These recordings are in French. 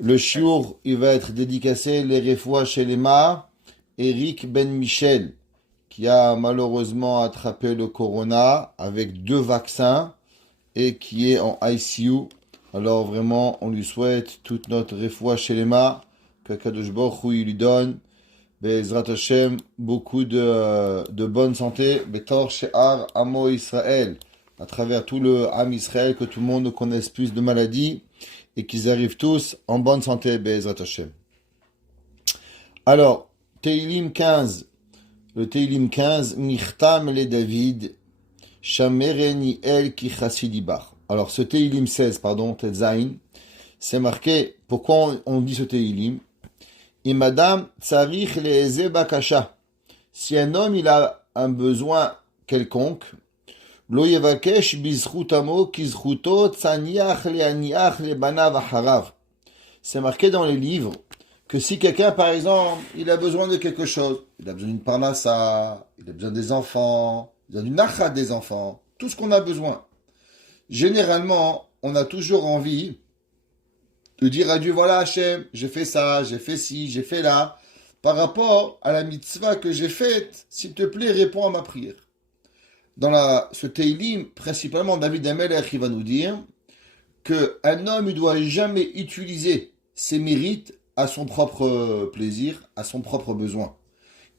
Le chiour, il va être dédicacé les Refoua Shelema, Eric Ben Michel, qui a malheureusement attrapé le corona avec 2 vaccins et qui est en ICU. Alors vraiment, on lui souhaite toute notre Refoua Shelema, que Kadosh Baruch Hu, il lui donne, Bezrat Hashem, beaucoup de bonne santé, Betor She'ar Amo Israël, à travers tout le Ham Israël, que tout le monde ne connaisse plus de maladies et qu'ils arrivent tous en bonne santé, Bezrat Hashem. Alors, Teilim 15, le Teilim 15, Michtam le David, Shamereni El ki chassidibar. Alors, ce Teilim 16, pardon, Tetzain, c'est marqué, pourquoi on dit ce Teilim? Et madame, tsarich le'eze bakasha. Si un homme, il a un besoin quelconque, lo yevakesh bizchutamo kizchuto tzaniach le'aniach le'banav acharav. C'est marqué dans les livres que si quelqu'un, par exemple, il a besoin de quelque chose, il a besoin d'une parnassa, il a besoin des enfants, il a d'une achat des enfants, tout ce qu'on a besoin. Généralement, on a toujours envie de dire à Dieu, voilà Hachem, j'ai fait ça, j'ai fait ci, j'ai fait là, par rapport à la mitzvah que j'ai faite, s'il te plaît, réponds à ma prière. Dans ce Teilim, principalement David Amelech, il va nous dire qu'un homme ne doit jamais utiliser ses mérites à son propre plaisir, à son propre besoin.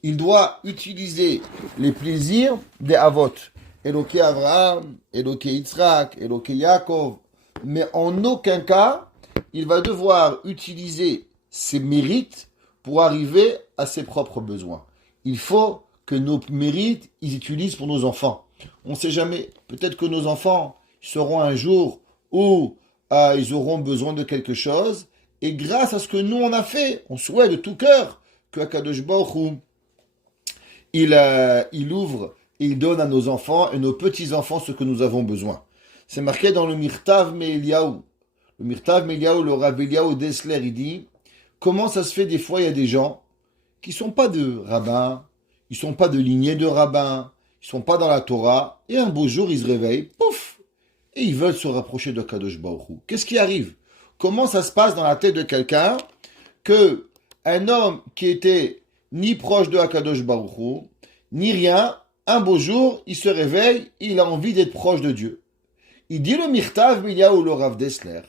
Il doit utiliser les plaisirs des Avot. Eloké Abraham, Eloké Yitzhak, Eloké Yaakov. Mais en aucun cas, il va devoir utiliser ses mérites pour arriver à ses propres besoins. Il faut que nos mérites, ils utilisent pour nos enfants. On ne sait jamais. Peut-être que nos enfants seront un jour où ils auront besoin de quelque chose. Et grâce à ce que nous on a fait, on souhaite de tout cœur que Akadosh Baruch Hu, il ouvre et il donne à nos enfants et nos petits-enfants ce que nous avons besoin. C'est marqué dans le Mirtav Me'Eliyahu. Le Mirtav Me'Eliyahu, le Rav Eliyahu Dessler, il dit, comment ça se fait des fois, il y a des gens qui ne sont pas de rabbins, ils ne sont pas de lignée de rabbins, ils ne sont pas dans la Torah, et un beau jour, ils se réveillent, pouf, et ils veulent se rapprocher de Kadosh Baruch Hu. Qu'est-ce qui arrive? Comment ça se passe dans la tête de quelqu'un que un homme qui était ni proche de Akadosh Baruch Hu, ni rien, un beau jour, il se réveille, il a envie d'être proche de Dieu. Il dit le Mirtav Me'Eliyahu le Rav Dessler.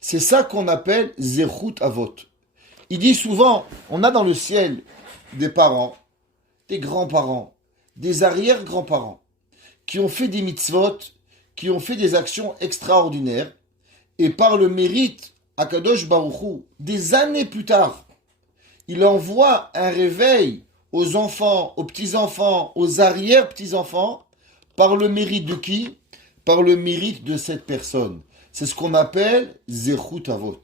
C'est ça qu'on appelle Zechut Avot. Il dit souvent, on a dans le ciel des parents, des grands-parents, des arrière-grands-parents, qui ont fait des mitzvot, qui ont fait des actions extraordinaires, et par le mérite, Akadosh Baruch Hu, des années plus tard, il envoie un réveil aux enfants, aux petits-enfants, aux arrière-petits-enfants, par le mérite de qui? Par le mérite de cette personne. C'est ce qu'on appelle Zechut Avot.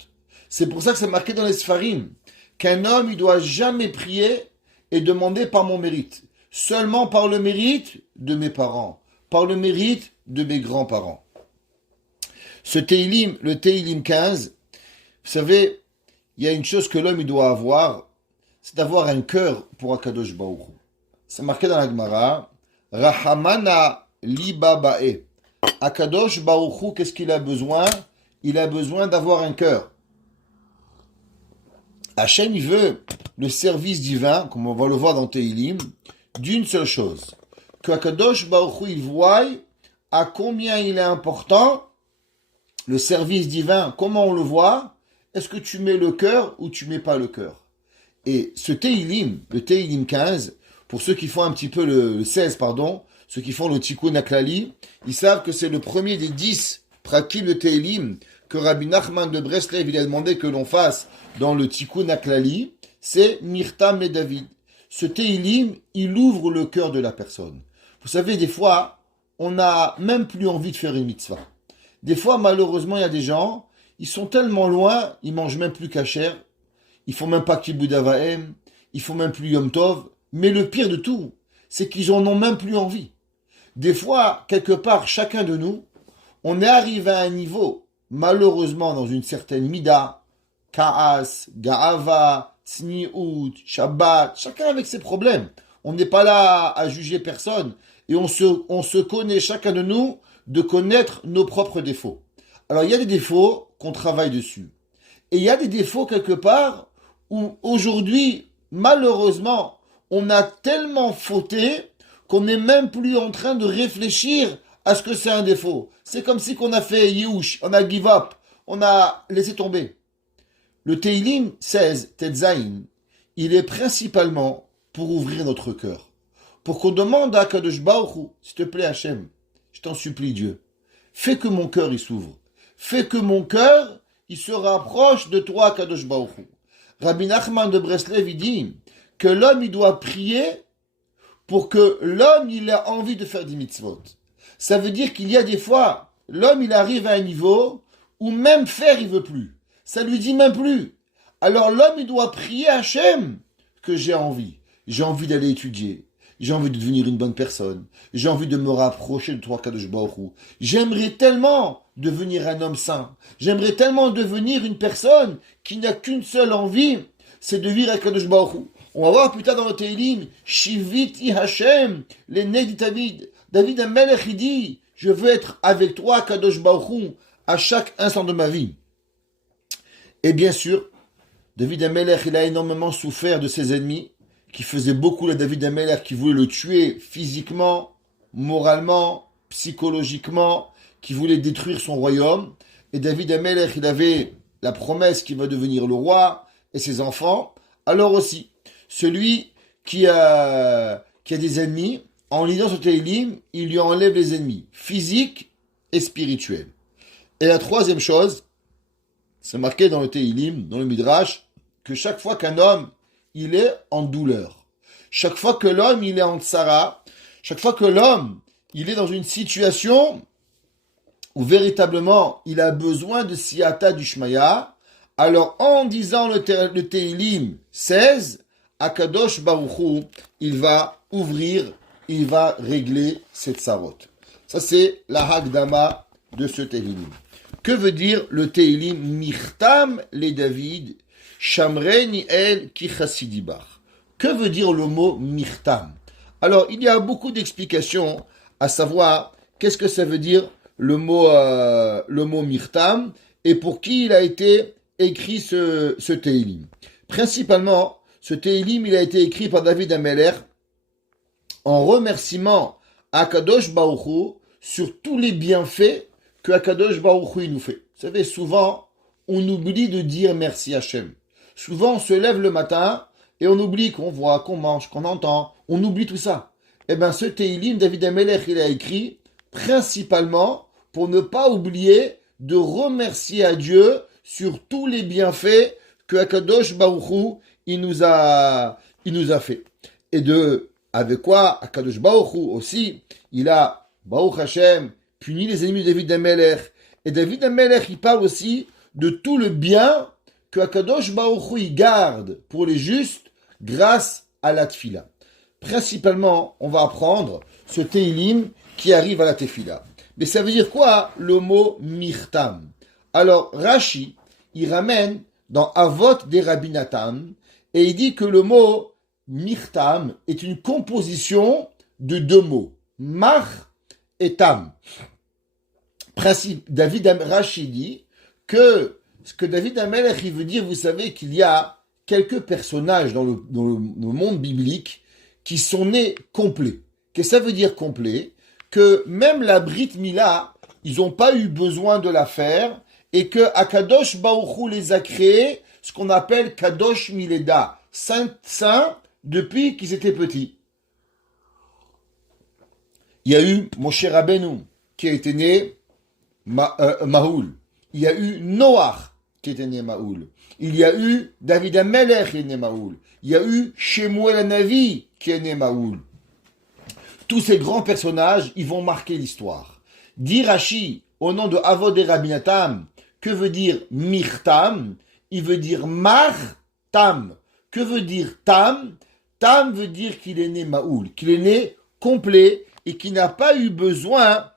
C'est pour ça que c'est marqué dans les Sfarim qu'un homme, il doit jamais prier et demander par mon mérite. Seulement par le mérite de mes parents, par le mérite de mes grands-parents. Ce Teilim, le Teilim 15, vous savez, il y a une chose que l'homme il doit avoir, c'est d'avoir un cœur pour Akadosh Baruch Hu. C'est marqué dans la Gemara, Rahamana Libabae. Akadosh Baruch Hu, qu'est-ce qu'il a besoin? Il a besoin d'avoir un cœur. Hachem, il veut le service divin, comme on va le voir dans Teilim, d'une seule chose. Que Akadosh Baruch Hu, il voie à combien il est important le service divin, comment on le voit? Est-ce que tu mets le cœur ou tu mets pas le cœur? Et ce Teilim, le Teilim 15, pour ceux qui font un petit peu le 16, pardon, ceux qui font le Tikkun Aklali, ils savent que c'est le premier des 10 prakim de Teilim que Rabbi Nachman de Breslev il a demandé que l'on fasse dans le Tikkun Aklali, c'est Mirtam et David. Ce Teilim, il ouvre le cœur de la personne. Vous savez, des fois, on n'a même plus envie de faire une mitzvah. Des fois, malheureusement, il y a des gens, ils sont tellement loin, ils mangent même plus kasher, ils font même pas Kibud Avaim, ils font même plus Yom Tov, mais le pire de tout, c'est qu'ils en ont même plus envie. Des fois, quelque part, chacun de nous, on est arrivé à un niveau, malheureusement, dans une certaine mida, Kaas, Gaava, Tzniut, Shabbat, chacun avec ses problèmes. On n'est pas là à juger personne. Et on se connaît, chacun de nous, de connaître nos propres défauts. Alors, il y a des défauts qu'on travaille dessus. Et il y a des défauts quelque part où aujourd'hui, malheureusement, on a tellement fauté qu'on n'est même plus en train de réfléchir à ce que c'est un défaut. C'est comme si qu'on a fait Yush, on a give up, on a laissé tomber. Le Teilim 16, Tetzain, il est principalement pour ouvrir notre cœur. Pour qu'on demande à Kadosh Baruch Hu, s'il te plaît Hachem, je t'en supplie Dieu, fais que mon cœur il s'ouvre. Fais que mon cœur il se rapproche de toi Kadosh Baruch Hu. Rabbi Nachman de Breslev il dit que l'homme il doit prier pour que l'homme il ait envie de faire des mitzvot. Ça veut dire qu'il y a des fois, l'homme il arrive à un niveau où même faire il veut plus. Ça lui dit même plus. Alors l'homme il doit prier à Hachem que j'ai envie. J'ai envie d'aller étudier. J'ai envie de devenir une bonne personne. J'ai envie de me rapprocher de toi, Kadosh Baruch Hu. J'aimerais tellement devenir un homme saint. J'aimerais tellement devenir une personne qui n'a qu'une seule envie, c'est de vivre avec Kadosh Baruch Hu. On va voir plus tard dans le Teilim, Shiviti Hashem, les nez de David. David Amelech, il dit, je veux être avec toi, Kadosh Baruch Hu, à chaque instant de ma vie. Et bien sûr, David Amelech, il a énormément souffert de ses ennemis, qui faisaient beaucoup la David Amelech, qui voulaient le tuer physiquement, moralement, psychologiquement, qui voulaient détruire son royaume. Et David Amelech, il avait la promesse qu'il va devenir le roi et ses enfants. Alors aussi, celui qui a des ennemis, en lisant ce Teilim, il lui enlève les ennemis physiques et spirituels. Et la troisième chose, c'est marqué dans le Teilim, dans le Midrash, que chaque fois qu'un homme il est en douleur, chaque fois que l'homme il est en tsara, chaque fois que l'homme il est dans une situation où véritablement il a besoin de siyata du shmaya, alors en disant le Teilim 16, Akadosh Baruch Hu, il va ouvrir, il va régler cette tsarot. Ça c'est la Hagdama de ce Teilim. Que veut dire le Teilim Mirtam les David Shamreni el ki chassidibar? Que veut dire le mot Mirtam? Alors, il y a beaucoup d'explications à savoir qu'est-ce que ça veut dire le mot Mirtam et pour qui il a été écrit ce Teilim. Principalement, ce Teilim il a été écrit par David Amelech en remerciement à Kadosh Baruch Hu sur tous les bienfaits que Akadosh Baruch Hu il nous fait. Vous savez, souvent, on oublie de dire merci Hachem. Souvent, on se lève le matin et on oublie qu'on voit, qu'on mange, qu'on entend. On oublie tout ça. Eh bien, ce Teilim, David Amelech, il a écrit principalement pour ne pas oublier de remercier à Dieu sur tous les bienfaits que Akadosh Baruch Hu il nous a fait. Et avec quoi Akadosh Baruch Hu aussi, il a, Baruch Hashem, puni les ennemis de David Amelech. Et David Amelech, il parle aussi de tout le bien que Akadosh Baruch Hu garde pour les justes grâce à la tefila. Principalement, on va apprendre ce Teilim qui arrive à la tefila. Mais ça veut dire quoi le mot Mirtam? Alors Rashi, il ramène dans Avot des Rabbi Natan et il dit que le mot Mirtam est une composition de deux mots, Mar et Tam. David Rashi dit que ce que David Amelech il veut dire, vous savez qu'il y a quelques personnages dans le monde biblique qui sont nés complets. Qu'est-ce que ça veut dire complet? Que même la Brit Mila, ils n'ont pas eu besoin de la faire et que Akadosh Baruch Hu les a créés, ce qu'on appelle Kadosh Mileda, saint depuis qu'ils étaient petits. Il y a eu Moshe Rabbeinu qui a été né Mahoul. Il y a eu Noach qui était né Mahoul. Il y a eu David Amelech qui est né Mahoul. Il y a eu Shemuel Hanavi qui est né Mahoul. Tous ces grands personnages, ils vont marquer l'histoire. Dit Rashi, au nom de Avod et Rabbi Natan, que veut dire Mirtam? Il veut dire Mar-Tam. Que veut dire Tam? Tam veut dire qu'il est né Mahoul, qu'il est né complet et qu'il n'a pas eu besoin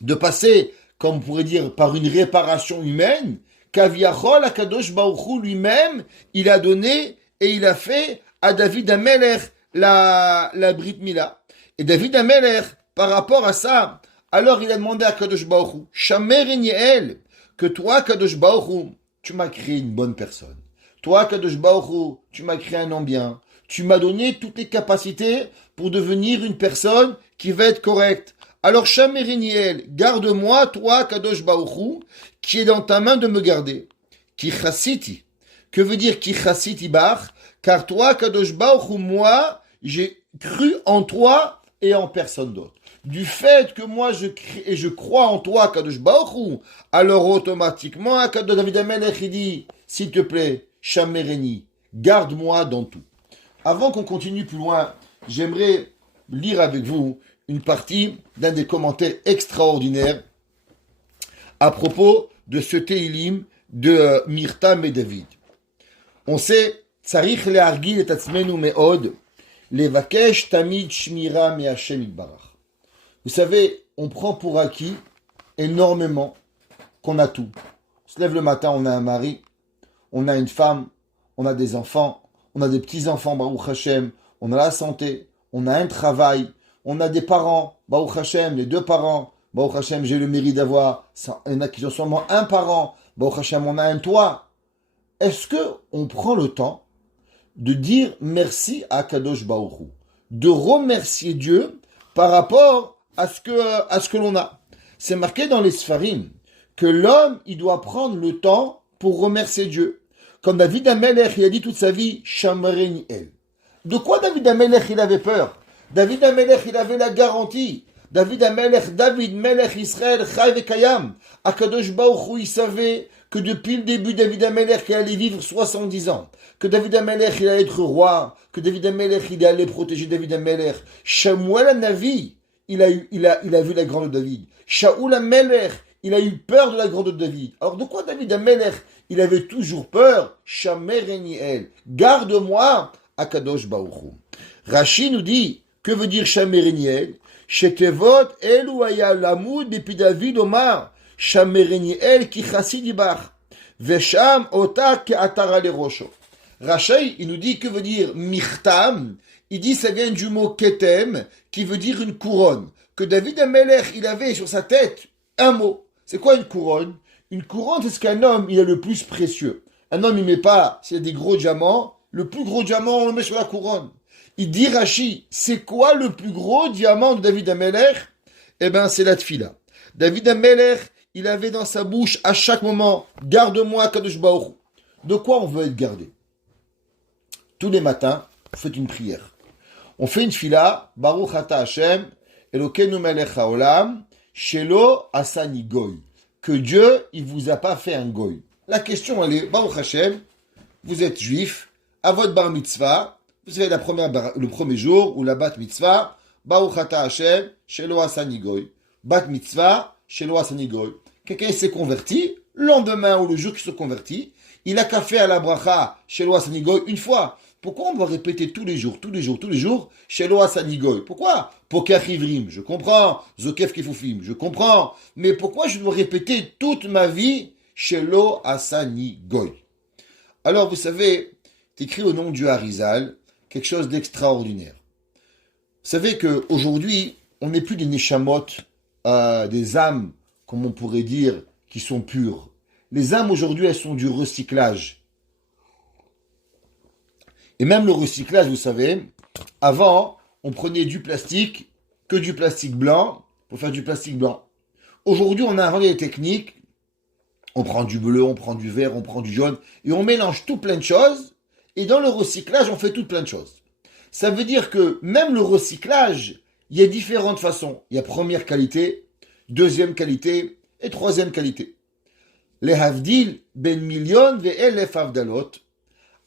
de passer, comme on pourrait dire, par une réparation humaine. Kaviachol, Akadosh Baruch Hu lui-même, il a donné et il a fait à David Amelech la Brit Mila. Et David Amelech, par rapport à ça, alors il a demandé à Kadosh Baruch Hu, Shamer Niel, que toi, Kadosh Baruch Hu, tu m'as créé une bonne personne. Toi, Kadosh Baruch Hu, tu m'as créé un homme bien. Tu m'as donné toutes les capacités pour devenir une personne qui va être correcte. Alors, Shamériniel, garde-moi, toi, Kadosh Baruch Hu, qui est dans ta main de me garder. Ki chassiti. Que veut dire ki chassiti bach? Car toi, Kadosh Baruch Hu, moi, j'ai cru en toi et en personne d'autre. Du fait que moi je crois en toi, Kadosh Baruch Hu, alors automatiquement, Kadosh David Amelech, il dit, s'il te plaît, Shamereni, garde-moi dans tout. Avant qu'on continue plus loin, j'aimerais lire avec vous une partie d'un des commentaires extraordinaires à propos de ce Teilim de Mirtam et David. On sait, Tzarich lehargil et atzmenu me'od, levakesh tamid shmira me Hashem yitbarach. Vous savez, on prend pour acquis énormément qu'on a tout. On se lève le matin, on a un mari, on a une femme, on a des enfants, on a des petits-enfants, Baruch Hashem, on a la santé, on a un travail, on a des parents, Baruch Hashem, les deux parents, Baruch Hashem, j'ai le mérite d'avoir, il y en a qui ont seulement un parent, Baruch Hashem, on a un toit. Est-ce qu'on prend le temps de dire merci à Kadosh Baruch Hu, de remercier Dieu par rapport à ce que l'on a? C'est marqué dans les Sfarim que l'homme, il doit prendre le temps pour remercier Dieu. Comme David Amelech, il a dit toute sa vie, Shamareni El. De quoi David Amelech, il avait peur? David Amelech, il avait la garantie. David Melech Israël, Chai Vekayam. Akadosh Baruch Hu, il savait que depuis le début, David Amelech, il allait vivre 70 ans. Que David Amelech, il allait être roi. Que David Amelech, il allait protéger David Amelech. Shamuel Navi, il a vu la grande David. Shaoul Amelech, il a eu peur de la grande David. Alors de quoi David Amelech, il avait toujours peur? Shamereni El. Garde-moi, Akadosh Baruch Hu. Rashi nous dit, que veut dire Shamereni El? Shetevot elu haya lamud bepi David Omar. Shamereni El ki chassid bach. Vesham ota ke atara le rosho. Rashi, il nous dit, que veut dire Mirtam? Il dit, ça vient du mot ketem, qui veut dire une couronne. Que David Amelech, il avait sur sa tête un mot. C'est quoi une couronne? Une couronne, c'est ce qu'un homme, il a le plus précieux. Un homme, il met pas, s'il y a des gros diamants, le plus gros diamant, on le met sur la couronne. Il dit Rashi, c'est quoi le plus gros diamant de David Amelech? Eh ben, c'est la tfila. David Amelech, il avait dans sa bouche, à chaque moment, garde-moi, Kadosh Baruch Hu. De quoi on veut être gardé? Tous les matins, on fait une prière. On fait une fila, Baruch Ata Hashem, Elokeinu melech haolam, Shelo asani goy. Que Dieu, il vous a pas fait un goy. La question, elle est, Baruch Hashem, vous êtes juif, à votre bar mitzvah, vous savez le premier jour, ou la bat mitzvah, Baruch Ata Hashem, Shelo asani goy. Bat mitzvah, Shelo asani goy. Quelqu'un s'est converti, le lendemain ou le jour qu'il se convertit, il a qu'à faire la bracha, Shelo asani goy, une fois. Pourquoi on doit répéter tous les jours, Shelo asani goy? Pourquoi? Pokach ivrim, je comprends. Zokef kefufim, je comprends. Mais pourquoi je dois répéter toute ma vie Shelo asani goy? Alors, vous savez, c'est écrit au nom du Harizal, quelque chose d'extraordinaire. Vous savez qu'aujourd'hui, on n'est plus des neshamot, des âmes, comme on pourrait dire, qui sont pures. Les âmes aujourd'hui, elles sont du recyclage. Et même le recyclage, vous savez, avant, on prenait du plastique, que du plastique blanc, pour faire du plastique blanc. Aujourd'hui, on a inventé des techniques, on prend du bleu, on prend du vert, on prend du jaune, et on mélange tout plein de choses, et dans le recyclage, on fait tout plein de choses. Ça veut dire que même le recyclage, il y a différentes façons. Il y a première qualité, deuxième qualité, et troisième qualité. Les havdil ben million ve elef havdalot.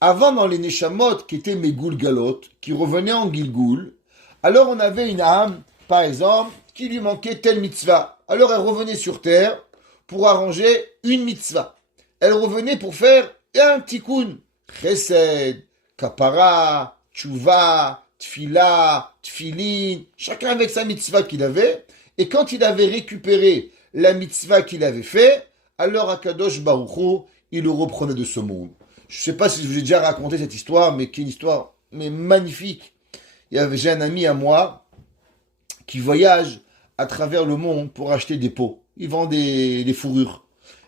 Avant, dans les neshamot qui étaient mes Gulgalot, qui revenaient en Gilgul, alors on avait une âme, par exemple, qui lui manquait telle mitzvah. Alors elle revenait sur terre pour arranger une mitzvah. Elle revenait pour faire un tikkun. Chesed, kapara, tchouva, tfila, tfilin, chacun avec sa mitzvah qu'il avait. Et quand il avait récupéré la mitzvah qu'il avait fait, alors Akadosh Baruch Hu, il le reprenait de ce monde. Je ne sais pas si je vous ai déjà raconté cette histoire, mais qui est une histoire magnifique. J'ai un ami à moi qui voyage à travers le monde pour acheter des peaux. Il vend des fourrures.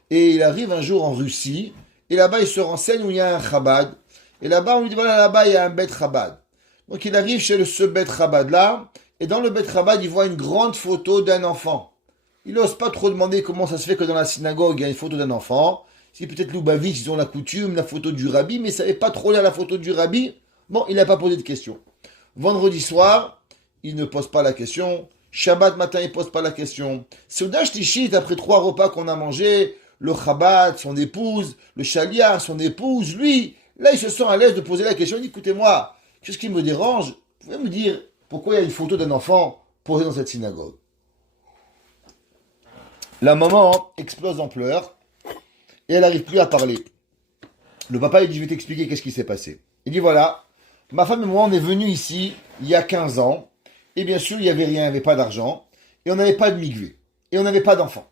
Et il arrive un jour en Russie et là-bas il se renseigne où il y a un Chabad, et là-bas on lui dit voilà, là-bas il y a un Bet Chabad. Donc il arrive chez ce Bet Chabad là, et dans le Bet Chabad il voit une grande photo d'un enfant. Il n'ose pas trop demander comment ça se fait que dans la synagogue il y a une photo d'un enfant. Si peut-être Lubavitch, ils ont la coutume, la photo du rabbi, mais il ne savait pas trop lire la photo du rabbi. Bon, il n'a pas posé de question. Vendredi soir, il ne pose pas la question. Shabbat matin, il ne pose pas la question. Seudash Tishit, après 3 repas qu'on a mangés, le Chabad, son épouse, le Shaliach, son épouse, lui, là, il se sent à l'aise de poser la question. Il dit, écoutez-moi, qu'est-ce qui me dérange? Vous pouvez me dire pourquoi il y a une photo d'un enfant posée dans cette synagogue? La maman explose en pleurs et elle n'arrive plus à parler. Le papa lui dit, je vais t'expliquer qu'est-ce qui s'est passé. Il dit, voilà, ma femme et moi, on est venus ici il y a 15 ans. Et bien sûr, il n'y avait rien, il n'y avait pas d'argent. Et on n'avait pas de mikvé. Et on n'avait pas d'enfants.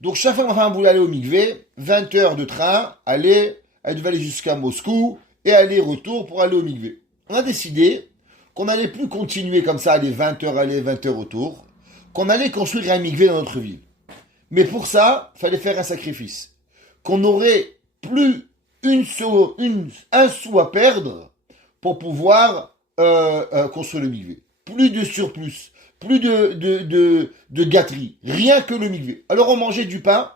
Donc chaque fois que ma femme voulait aller au mikvé, 20 heures de train, elle devait aller jusqu'à Moscou et aller-retour pour aller au mikvé. On a décidé qu'on n'allait plus continuer comme ça, aller 20 heures aller, 20 heures retour, qu'on allait construire un mikvé dans notre ville. Mais pour ça, il fallait faire un sacrifice. Qu'on n'aurait plus un sou à perdre pour pouvoir construire le mikvé. Plus de surplus, plus de gâteries, rien que le mikvé. Alors on mangeait du pain,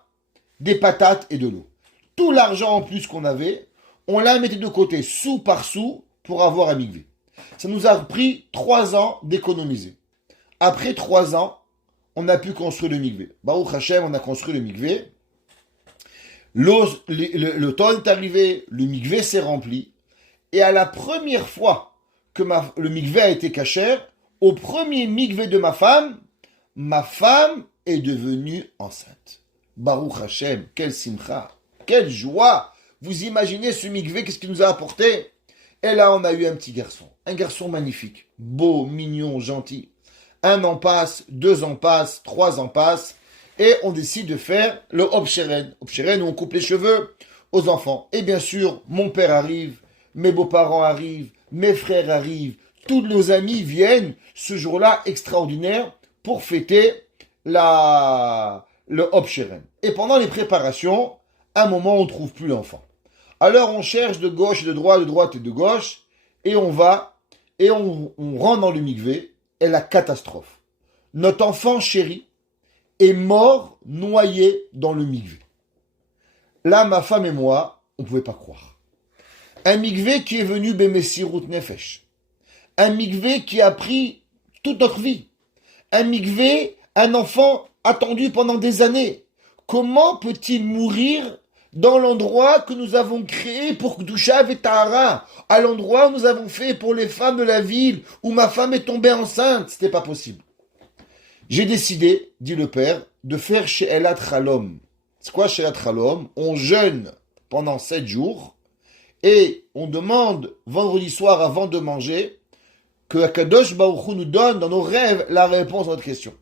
des patates et de l'eau. Tout l'argent en plus qu'on avait, on l'a mis de côté, sou par sou, pour avoir un mikvé. Ça nous a pris 3 ans d'économiser. Après 3 ans, on a pu construire le mikvé. Baruch Hashem, on a construit le mikvé. L'automne est arrivé, le mikvé s'est rempli. Et à la première fois que le mikvé a été cachère, au premier mikvé de ma femme est devenue enceinte. Baruch Hashem, quel simcha, quelle joie. Vous imaginez ce mikvé, qu'est-ce qu'il nous a apporté? Et là, on a eu un petit garçon. Un garçon magnifique, beau, mignon, gentil. 1 an passe, 2 ans passent, 3 ans passent. Et on décide de faire le Hopsheren. Hopsheren, où on coupe les cheveux aux enfants. Et bien sûr, mon père arrive, mes beaux-parents arrivent, mes frères arrivent, tous nos amis viennent ce jour-là extraordinaire pour fêter le Hopsheren. Et pendant les préparations, à un moment, on ne trouve plus l'enfant. Alors on cherche de gauche et de droite et de gauche, et on va, et on rentre dans le mikvé, et la catastrophe. Notre enfant chéri est mort, noyé dans le mikvé. Là, ma femme et moi, on ne pouvait pas croire. Un mikvé qui est venu Bemessirut Nefesh. Un mikvé qui a pris toute notre vie. Un mikvé, un enfant attendu pendant des années. Comment peut-il mourir dans l'endroit que nous avons créé pour Kdusha et Tahara, à l'endroit où nous avons fait pour les femmes de la ville, où ma femme est tombée enceinte? C'était pas possible. J'ai décidé, dit le père, de faire She'elat Chalom. C'est quoi She'elat Chalom? On jeûne pendant 7 jours et on demande vendredi soir avant de manger que Akadosh Baruch Hu nous donne dans nos rêves la réponse à notre question.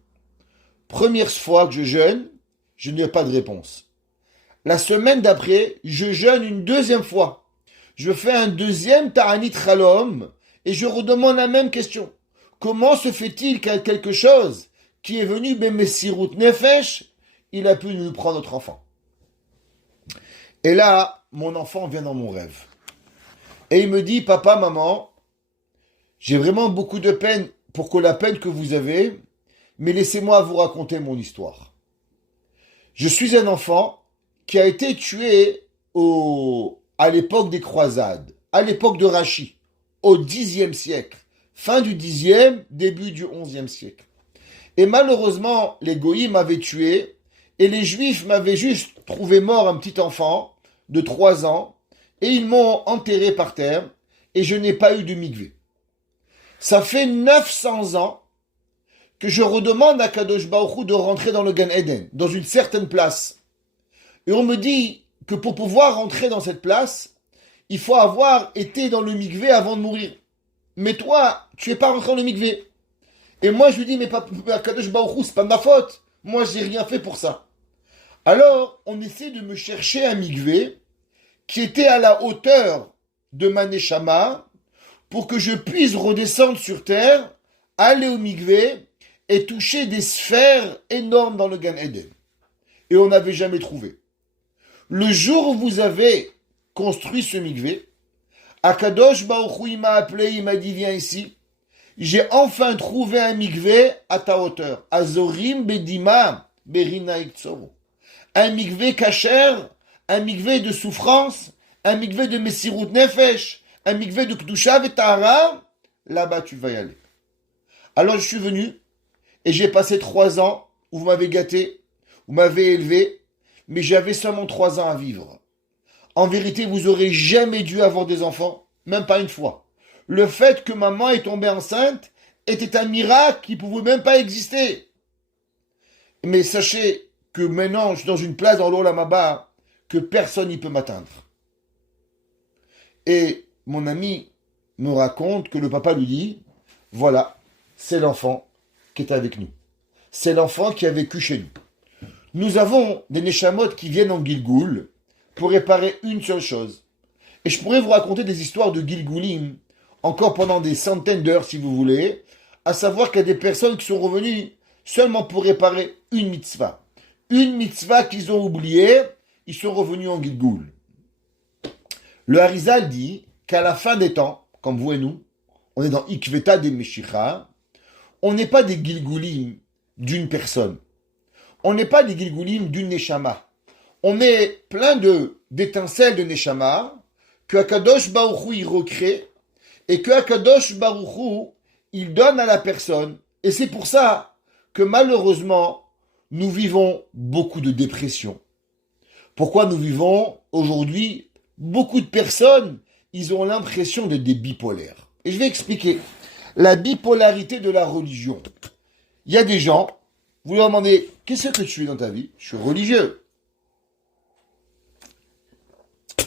Première fois que je jeûne, je n'ai pas de réponse. La semaine d'après, je jeûne une deuxième fois. Je fais un deuxième Ta'anit Chalom et je redemande la même question. Comment se fait-il qu'à quelque chose qui est venu Bemessirut Nefesh, il a pu nous prendre notre enfant? Et là, mon enfant vient dans mon rêve. Et il me dit, papa, maman, j'ai vraiment beaucoup de peine pour la peine que vous avez, mais laissez-moi vous raconter mon histoire. Je suis un enfant qui a été tué à l'époque des croisades, à l'époque de Rachi, au Xe siècle, fin du Xe, début du XIe siècle. Et malheureusement, les goïms m'avaient tué, et les juifs m'avaient juste trouvé mort un petit enfant de 3 ans, et ils m'ont enterré par terre, et je n'ai pas eu de mikvé. Ça fait 900 ans que je redemande à Kadosh Baruch Hu de rentrer dans le Gan Eden, dans une certaine place. Et on me dit que pour pouvoir rentrer dans cette place, il faut avoir été dans le mikvé avant de mourir. Mais toi, tu n'es pas rentré dans le mikvé. Et moi, je lui dis, mais Kadosh Baruch Hu, c'est pas de ma faute. Moi, j'ai rien fait pour ça. Alors, on essaie de me chercher un mikvé qui était à la hauteur de ma neshama pour que je puisse redescendre sur terre, aller au mikvé et toucher des sphères énormes dans le Gan Eden. Et on n'avait jamais trouvé. Le jour où vous avez construit ce mikvé. Akadosh Baruch Hu, il m'a appelé, il m'a dit viens ici. J'ai enfin trouvé un mikvé à ta hauteur. Azorim bedima berina iktsoro. Un mikvé kasher, un mikvé de souffrance, un mikvé de Messirut Nefesh, un mikvé de Kedusha Vetahara. Là-bas, tu vas y aller. Alors, je suis venu et j'ai passé 3 ans où vous m'avez gâté, vous m'avez élevé, mais j'avais seulement 3 ans à vivre. En vérité, vous aurez jamais dû avoir des enfants, même pas une fois. Le fait que maman est tombée enceinte était un miracle qui pouvait même pas exister. Mais sachez que maintenant, je suis dans une place dans l'Olamaba que personne n'y peut m'atteindre. Et mon ami me raconte que le papa lui dit, voilà, c'est l'enfant qui est avec nous. C'est l'enfant qui a vécu chez nous. Nous avons des Neshamot qui viennent en Gilgoul pour réparer une seule chose. Et je pourrais vous raconter des histoires de Gilgoulim, encore pendant des centaines d'heures si vous voulez, à savoir qu'il y a des personnes qui sont revenues seulement pour réparer une mitzvah. Une mitzvah qu'ils ont oubliée, ils sont revenus en Gilgoul. Le Harizal dit qu'à la fin des temps, comme vous et nous, on est dans Ikveta de Meshicha, on n'est pas des Gilgoulim d'une personne. On n'est pas des Gilgoulim d'une Neshama. On est plein d'étincelles de Neshama que Akadosh Baruch Hu il recrée et que Akadosh Baruch Hu il donne à la personne. Et c'est pour ça que malheureusement, nous vivons beaucoup de dépression. Pourquoi nous vivons aujourd'hui beaucoup de personnes, ils ont l'impression d'être des bipolaires. Et je vais expliquer la bipolarité de la religion. Il y a des gens, vous leur demandez, qu'est-ce que tu es dans ta vie? Je suis religieux.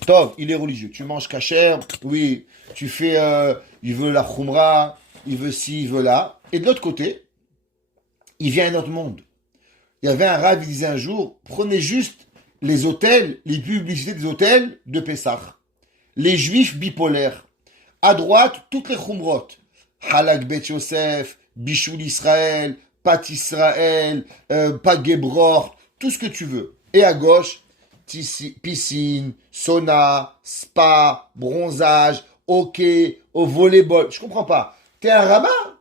Tov, il est religieux. Tu manges kasher, oui. Tu fais, il veut la khumra, il veut ci, il veut là. Et de l'autre côté, il vient à un autre monde. Il y avait un rav, il disait un jour, prenez juste les hôtels, les publicités des hôtels de Pessah. Les juifs bipolaires. À droite, toutes les khumrot. Halak Bet Yosef, Bichoul Israël, Pat Israël, Pat Gebror, tout ce que tu veux. Et à gauche, piscine, sauna, spa, bronzage, hockey, au volleyball. Je comprends pas. T'es un rabbin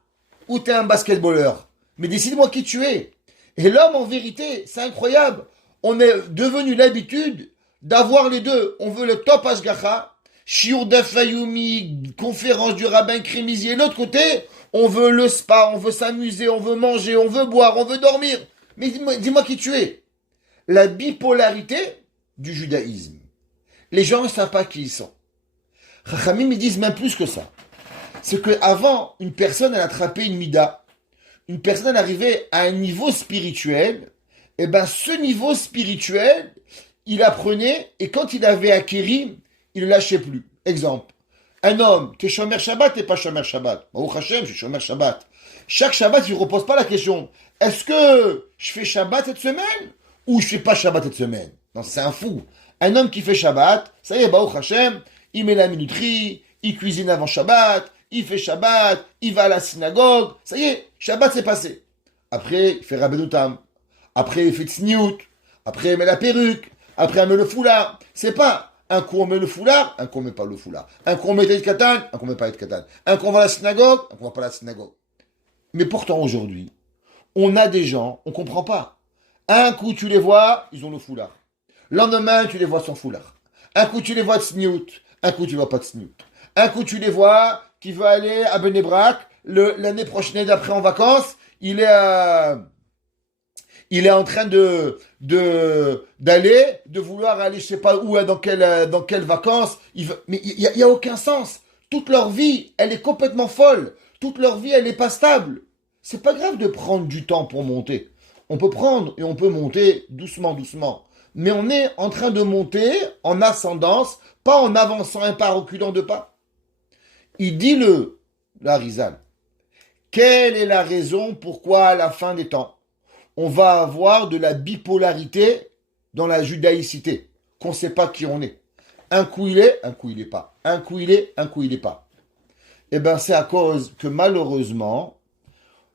ou t'es un basketballeur? Mais décide-moi qui tu es. Et l'homme, en vérité, c'est incroyable. On est devenu l'habitude d'avoir les deux. On veut le top Ashgacha, Shiur Dafayumi, conférence du rabbin Crémisier. L'autre côté, on veut le spa, on veut s'amuser, on veut manger, on veut boire, on veut dormir. Mais dis-moi qui tu es. La bipolarité du judaïsme. Les gens ne savent pas qui ils sont. Chachamim, ils disent même plus que ça. C'est qu'avant, une personne, elle attrapait une mida. Une personne, elle arrivait à un niveau spirituel. Et ben, ce niveau spirituel, il apprenait, et quand il avait acquéri, il ne lâchait plus. Exemple. Un homme, t'es Shomer Shabbat, t'es pas Shomer Shabbat. Baruch Hashem, je suis Shomer Shabbat. Chaque Shabbat, il ne repose pas la question. Est-ce que je fais Shabbat cette semaine ou je fais pas Shabbat cette semaine? Non, c'est un fou. Un homme qui fait Shabbat, ça y est, Baruch Hashem, il met la minuterie, il cuisine avant Shabbat, il fait Shabbat, il va à la synagogue, ça y est, Shabbat c'est passé. Après, il fait Rabbeinu Tam. Après, il fait Tzniout. Après, il met la perruque. Après, il met le foulard. C'est pas un coup on met le foulard, un coup on met pas le foulard. Un coup on met le katan, un coup on met pas le katan. Un coup on va à la synagogue, un coup on va pas à la synagogue. Mais pourtant, aujourd'hui, on a des gens, on comprend pas. Un coup, tu les vois, ils ont le foulard. Le lendemain, tu les vois sans foulard. Un coup, tu les vois Tzniout. Un coup, tu vois pas Tzniout. Un coup, tu les vois qui veut aller à Benebrak. L'année prochaine, d'après en vacances, il est en train d'aller, de vouloir aller, je sais pas où, dans quelles vacances. Mais il y a aucun sens. Toute leur vie, elle est complètement folle. Toute leur vie, elle est pas stable. C'est pas grave de prendre du temps pour monter. On peut prendre et on peut monter doucement, doucement. Mais on est en train de monter en ascendance, pas en avançant un pas, reculant deux pas. Il dit l'Arizal. Quelle est la raison pourquoi à la fin des temps, on va avoir de la bipolarité dans la judaïcité, qu'on ne sait pas qui on est. Un coup il est, un coup il n'est pas. Un coup il est, un coup il n'est pas. Eh bien, c'est à cause que malheureusement,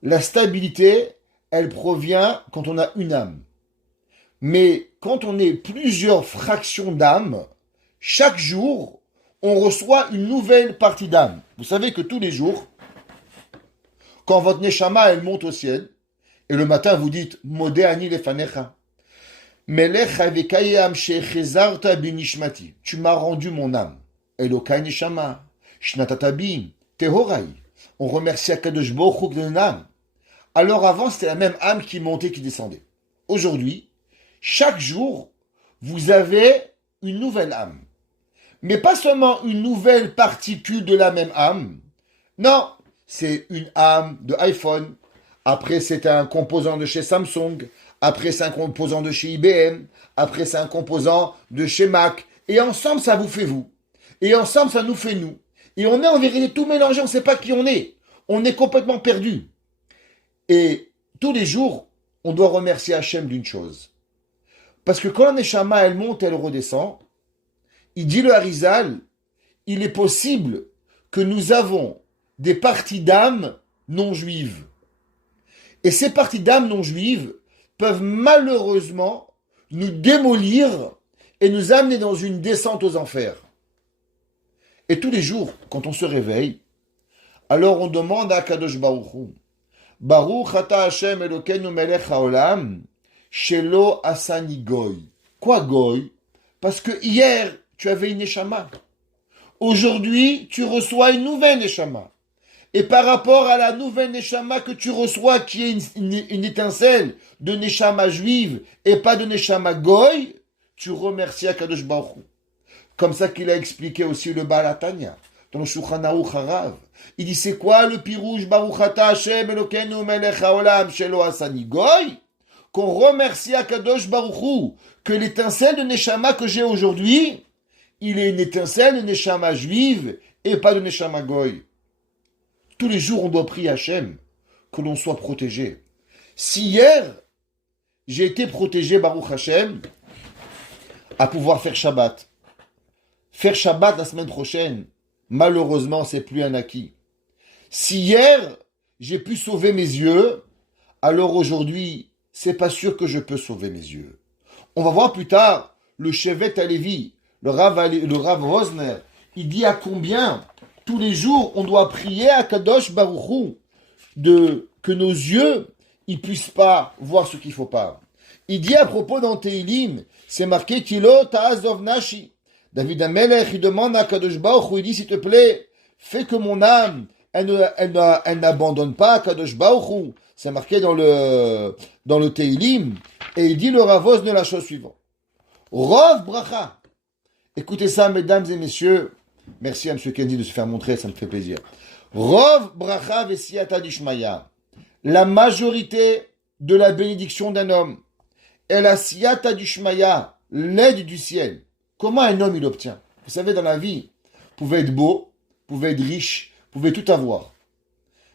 la stabilité, elle provient quand on a une âme. Mais quand on est plusieurs fractions d'âme, chaque jour, on reçoit une nouvelle partie d'âme. Vous savez que tous les jours, quand votre neshama, elle monte au ciel, et le matin vous dites, Modé ani lefanecha, Melech avekayam shechezarta binishmati, tu m'as rendu mon âme. Elokai neshama, shnatatabim, tehorai. On remercie Akadosh Baruch Hu de l'âme. Alors avant, c'était la même âme qui montait, qui descendait. Aujourd'hui, chaque jour, vous avez une nouvelle âme. Mais pas seulement une nouvelle particule de la même âme. Non, c'est une âme de iPhone. Après, c'est un composant de chez Samsung. Après, c'est un composant de chez IBM. Après, c'est un composant de chez Mac. Et ensemble, ça vous fait vous. Et ensemble, ça nous fait nous. Et on est en vérité tout mélangé, on ne sait pas qui on est. On est complètement perdu. Et tous les jours, on doit remercier Hachem d'une chose. Parce que quand la Neshama, elle monte, elle redescend, il dit le Harizal, il est possible que nous avons des parties d'âme non juives. Et ces parties d'âme non juives peuvent malheureusement nous démolir et nous amener dans une descente aux enfers. Et tous les jours, quand on se réveille, alors on demande à Kadosh Baruch Hu, Baruch ata Hashem Elokeinu melech haolam, shelo asani goy. Quoi goy? Parce que hier, tu avais une neshama. Aujourd'hui, tu reçois une nouvelle neshama. Et par rapport à la nouvelle neshama que tu reçois, qui est une étincelle de neshama juive et pas de neshama goy, tu remercies Akadosh Baruch Hu. Comme ça qu'il a expliqué aussi le Baal HaTanya, dans le Shulchan Aruch Harav. Il dit, c'est quoi le pirouge Baruch ata Hashem Elokeinu melech haolam shelo asani goy? Qu'on remercie Akadosh Baruch Hu, que l'étincelle de neshama que j'ai aujourd'hui, il est une étincelle de neshama juive et pas de neshama goy. Tous les jours, on doit prier Hachem que l'on soit protégé. Si hier, j'ai été protégé, Baruch Hachem, à pouvoir faire Shabbat la semaine prochaine, malheureusement, c'est plus un acquis. Si hier, j'ai pu sauver mes yeux, alors aujourd'hui, c'est pas sûr que je peux sauver mes yeux. On va voir plus tard le Shevet Halevi, le Rav Rosner, il dit à combien tous les jours on doit prier à Kadosh Baruch Hu que nos yeux ils puissent pas voir ce qu'il faut pas. Il dit à propos dans Teilim, c'est marqué Kilo Ta'azov Nashi. David Amelech, il demande à Kadosh Baruch Hu, il dit s'il te plaît, fais que mon âme elle n'abandonne pas Kadosh Baruch Hu. C'est marqué dans le Teilim, et il dit le Rav Rosner la chose suivante. Rov Bracha. Écoutez ça, mesdames et messieurs. Merci à M. Kendi de se faire montrer, ça me fait plaisir. Rov bracha vesiyata dishmaya. La majorité de la bénédiction d'un homme est la siyata dishmaya, l'aide du ciel. Comment un homme il obtient? Vous savez, dans la vie, vous pouvez être beau, vous pouvez être riche, vous pouvez tout avoir.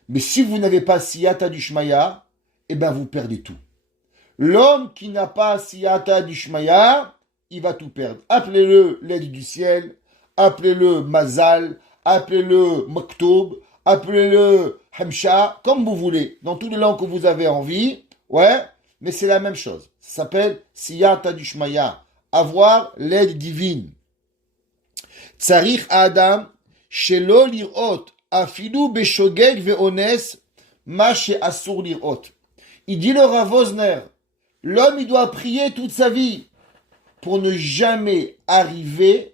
Mais si vous n'avez pas siyata dishmaya, eh bien vous perdez tout. L'homme qui n'a pas siyata dishmaya, il va tout perdre. Appelez-le l'aide du ciel, appelez-le mazal, appelez-le maktoub, appelez-le hamsha, comme vous voulez, dans toutes les langues que vous avez envie, ouais, mais c'est la même chose. Ça s'appelle siyata dishmaya, avoir l'aide divine. Tsarich Adam, shelo lirot, afilu beshogeg ve'ones, ma she'asur lirot. Il dit le Rav Rosner, l'homme il doit prier toute sa vie pour ne jamais arriver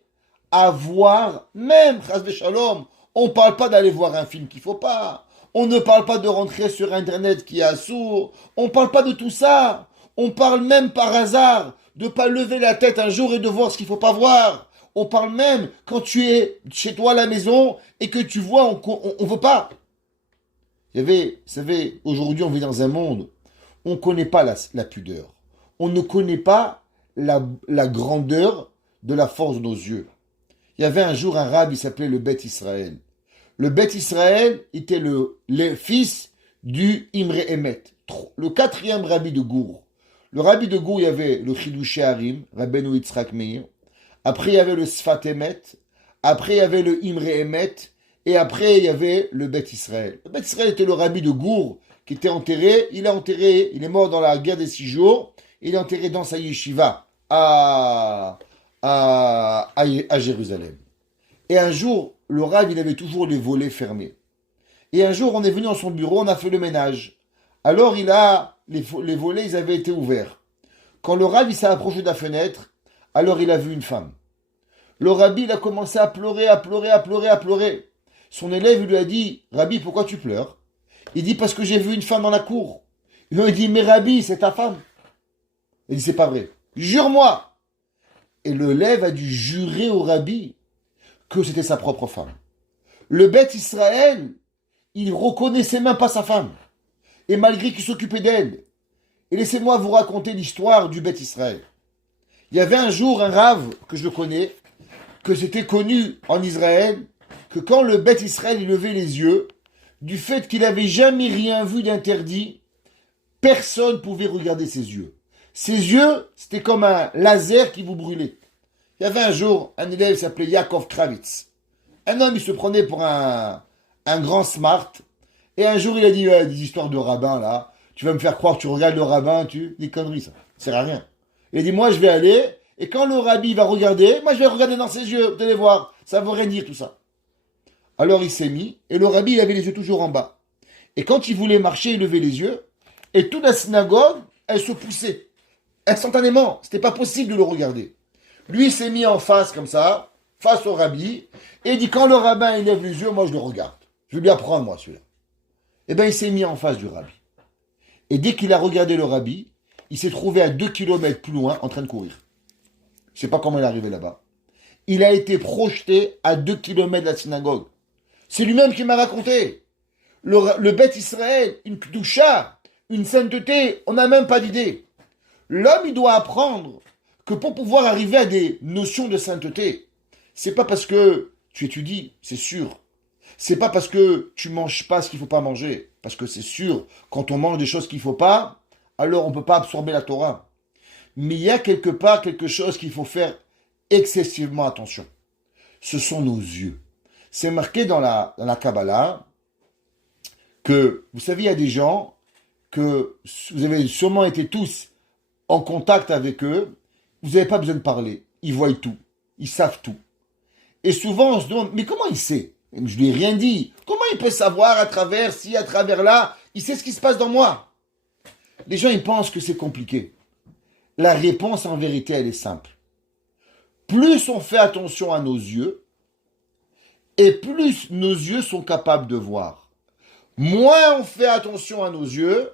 à voir, même, chas v'shalom, on ne parle pas d'aller voir un film qu'il ne faut pas, on ne parle pas de rentrer sur Internet qui est assourd, on ne parle pas de tout ça, on parle même par hasard de ne pas lever la tête un jour et de voir ce qu'il ne faut pas voir, on parle même quand tu es chez toi à la maison et que tu vois, on ne veut pas. Vous savez, aujourd'hui on vit dans un monde, on ne connaît pas la pudeur, on ne connaît pas la grandeur de la force de nos yeux. Il y avait un jour un rabbi, il s'appelait le Beth Israël. Le Beth Israël était le fils du Imre Emet, le 4e rabbi de Gour. Le rabbi de Gour, il y avait le Chidushé Harim, Rabbeinu Yitzhak Meir. Après, il y avait le Sfat Emet. Après, il y avait le Imre Emet. Et après, il y avait le Beth Israël. Le Beth Israël était le rabbi de Gour qui était enterré. Il est mort dans la guerre des 6 jours. Il est enterré dans sa yeshiva à à Jérusalem. Et un jour, le Rav, il avait toujours les volets fermés. Et un jour, on est venu dans son bureau, on a fait le ménage. Alors, les volets, ils avaient été ouverts. Quand le Rav, il s'est approché de la fenêtre, alors il a vu une femme. Le Rabbi, il a commencé à pleurer, à pleurer, à pleurer, à pleurer. Son élève, il lui a dit, Rabbi, pourquoi tu pleures? Il dit, parce que j'ai vu une femme dans la cour. Il lui a dit, mais Rabbi, c'est ta femme. Il dit, c'est pas vrai. Jure-moi. Et l'élève a dû jurer au Rabbi que c'était sa propre femme. Le Beth Israël, il reconnaissait même pas sa femme. Et malgré qu'il s'occupait d'elle. Et laissez-moi vous raconter l'histoire du Beth Israël. Il y avait un jour un Rav, que je connais, que c'était connu en Israël, que quand le Beth Israël il levait les yeux, du fait qu'il n'avait jamais rien vu d'interdit, personne ne pouvait regarder ses yeux. Ses yeux, c'était comme un laser qui vous brûlait. Il y avait un jour, un élève qui s'appelait Yaakov Kravitz. Un homme, il se prenait pour un grand smart. Et un jour, il a dit, des histoires de rabbin, là. Tu vas me faire croire que tu regardes le rabbin, des conneries, ça. Ça sert à rien. Il a dit, moi, je vais aller, et quand le rabbi va regarder, moi, je vais regarder dans ses yeux. Vous allez voir, ça veut rien dire, tout ça. Alors, il s'est mis, et le rabbi, il avait les yeux toujours en bas. Et quand il voulait marcher, il levait les yeux, et toute la synagogue, elle se poussait. Instantanément. C'était pas possible de le regarder. Lui, il s'est mis en face, comme ça, face au rabbi, et il dit, quand le rabbin, il lève les yeux, moi, je le regarde. Je vais lui apprendre, moi, celui-là. Eh bien, il s'est mis en face du rabbi. Et dès qu'il a regardé le rabbi, il s'est trouvé à 2 kilomètres plus loin, en train de courir. Je ne sais pas comment il est arrivé là-bas. Il a été projeté à 2 kilomètres de la synagogue. C'est lui-même qui m'a raconté. Le Beth Israël, une kedusha, une sainteté, on n'a même pas d'idée. L'homme, il doit apprendre que pour pouvoir arriver à des notions de sainteté, c'est pas parce que tu étudies, c'est sûr. C'est pas parce que tu manges pas ce qu'il faut pas manger. Parce que c'est sûr, quand on mange des choses qu'il faut pas, alors on peut pas absorber la Torah. Mais il y a quelque part quelque chose qu'il faut faire excessivement attention. Ce sont nos yeux. C'est marqué dans la Kabbalah que, vous savez, il y a des gens que vous avez sûrement été tous en contact avec eux, vous n'avez pas besoin de parler. Ils voient tout. Ils savent tout. Et souvent, on se demande, mais comment il sait? Je lui ai rien dit. Comment il peut savoir à travers ci, à travers là? Il sait ce qui se passe dans moi. Les gens, ils pensent que c'est compliqué. La réponse, en vérité, elle est simple. Plus on fait attention à nos yeux, et plus nos yeux sont capables de voir. Moins on fait attention à nos yeux,